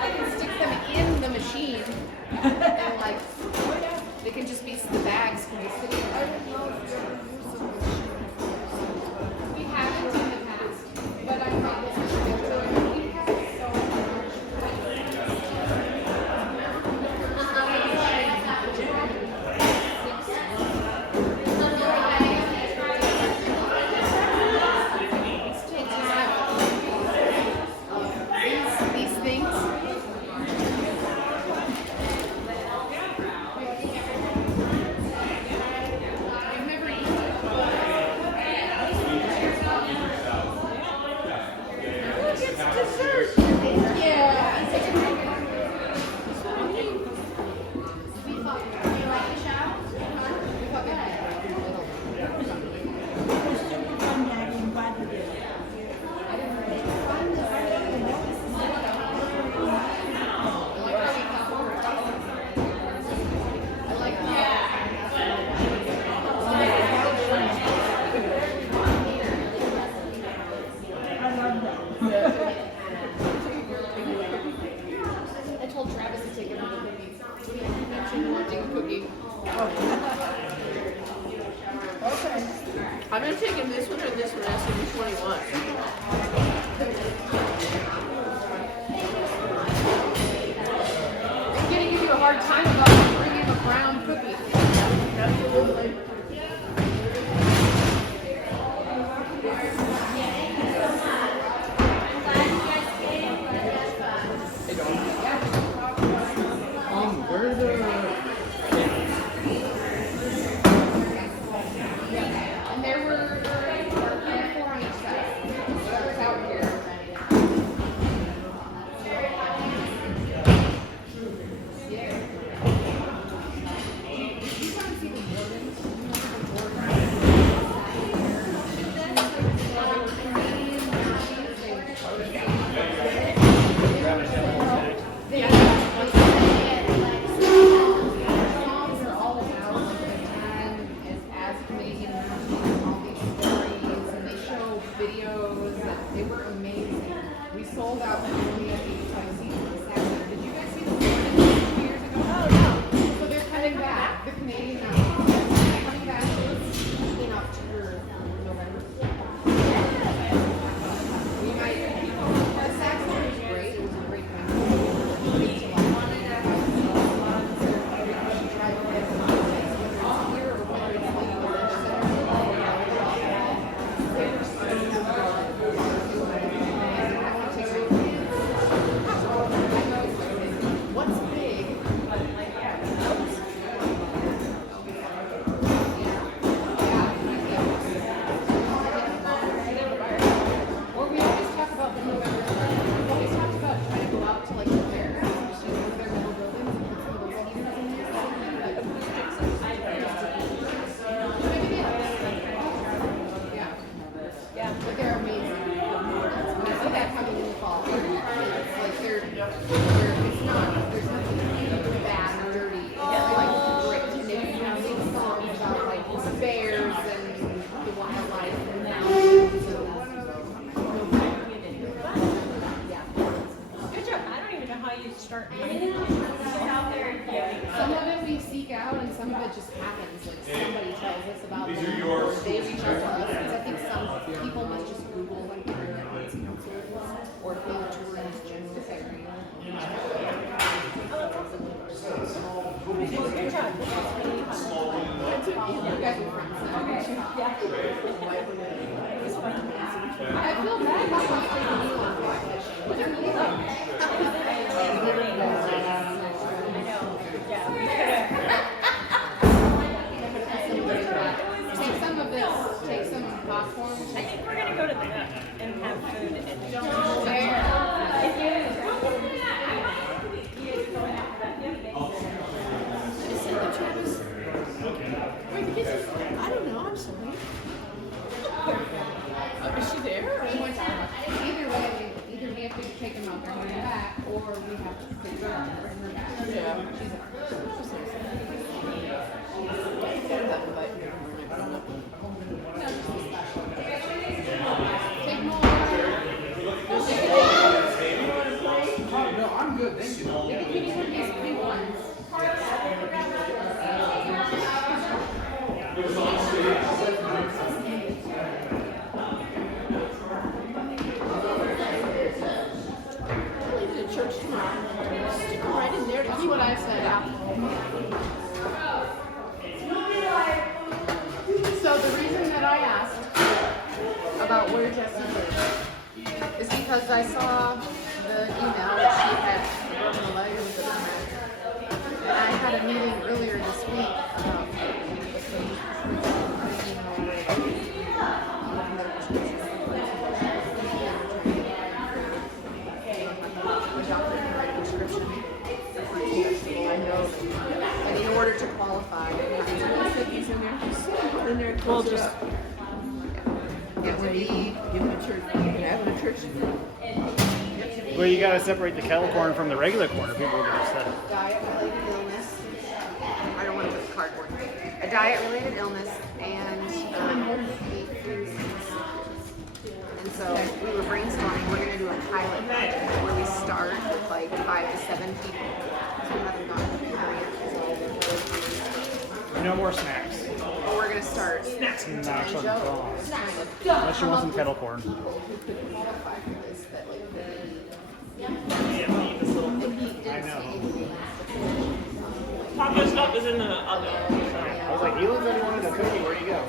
I can stick them in the machine, and like, they can just be, the bags can be sitting. We haven't in the past, but I thought this was good. We have these things. I've never eaten it. Look, it's dessert. Yeah. I told Travis to take another cookie. He mentioned wanting a cookie. Okay. I'm not taking this one or this one. Ask him which one he wants. I'm gonna give you a hard time about bringing a brown cookie. Absolutely. Where are the... And there were 4 on each side. That was out. it just happens. Like somebody tells us about These them, are yours. or they reach out to us. Because I think some people must just Google like Parenthood Arts Council or Field Children's General Area. I feel bad about not taking you on Take some of this. Take some popcorn. I think we're gonna go to that and have food and I don't know, I'm sorry. Is she there? Either way, either we have to take them out there and bring them back, or we have to take her out and bring her back. Yeah. Take more. No, I'm good, thank you. You can give me one of these pink ones. To church tomorrow. Stick her right in there to keep what I said out. So the reason that I asked about where Jessie lives is because I saw the email that she had broken a leg and was at the mat. And I had a meeting earlier this week about and in order to qualify, In there, well, just it would be give them a church. You can have a church. Well, you gotta separate the kettle corn from the regular corn, or people are gonna upset. diet-related illness. I don't want to put the cardboard. A diet-related illness and 8 foods. And so we were brainstorming. We're going to do a pilot project where we start with like 5 to 7 people. So we haven't gone to the No more snacks. But we're going to start. Snacks and actually Joe wrong. is trying to Unless you come want up some with kettle corn. people who could qualify for this that like could I know. Papa's stuff is in the oven. I was like, Eeland said he wanted a cookie. Where'd you go?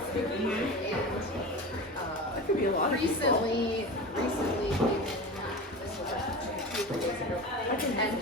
That could be a lot of people. recently, this was like 2 days ago, and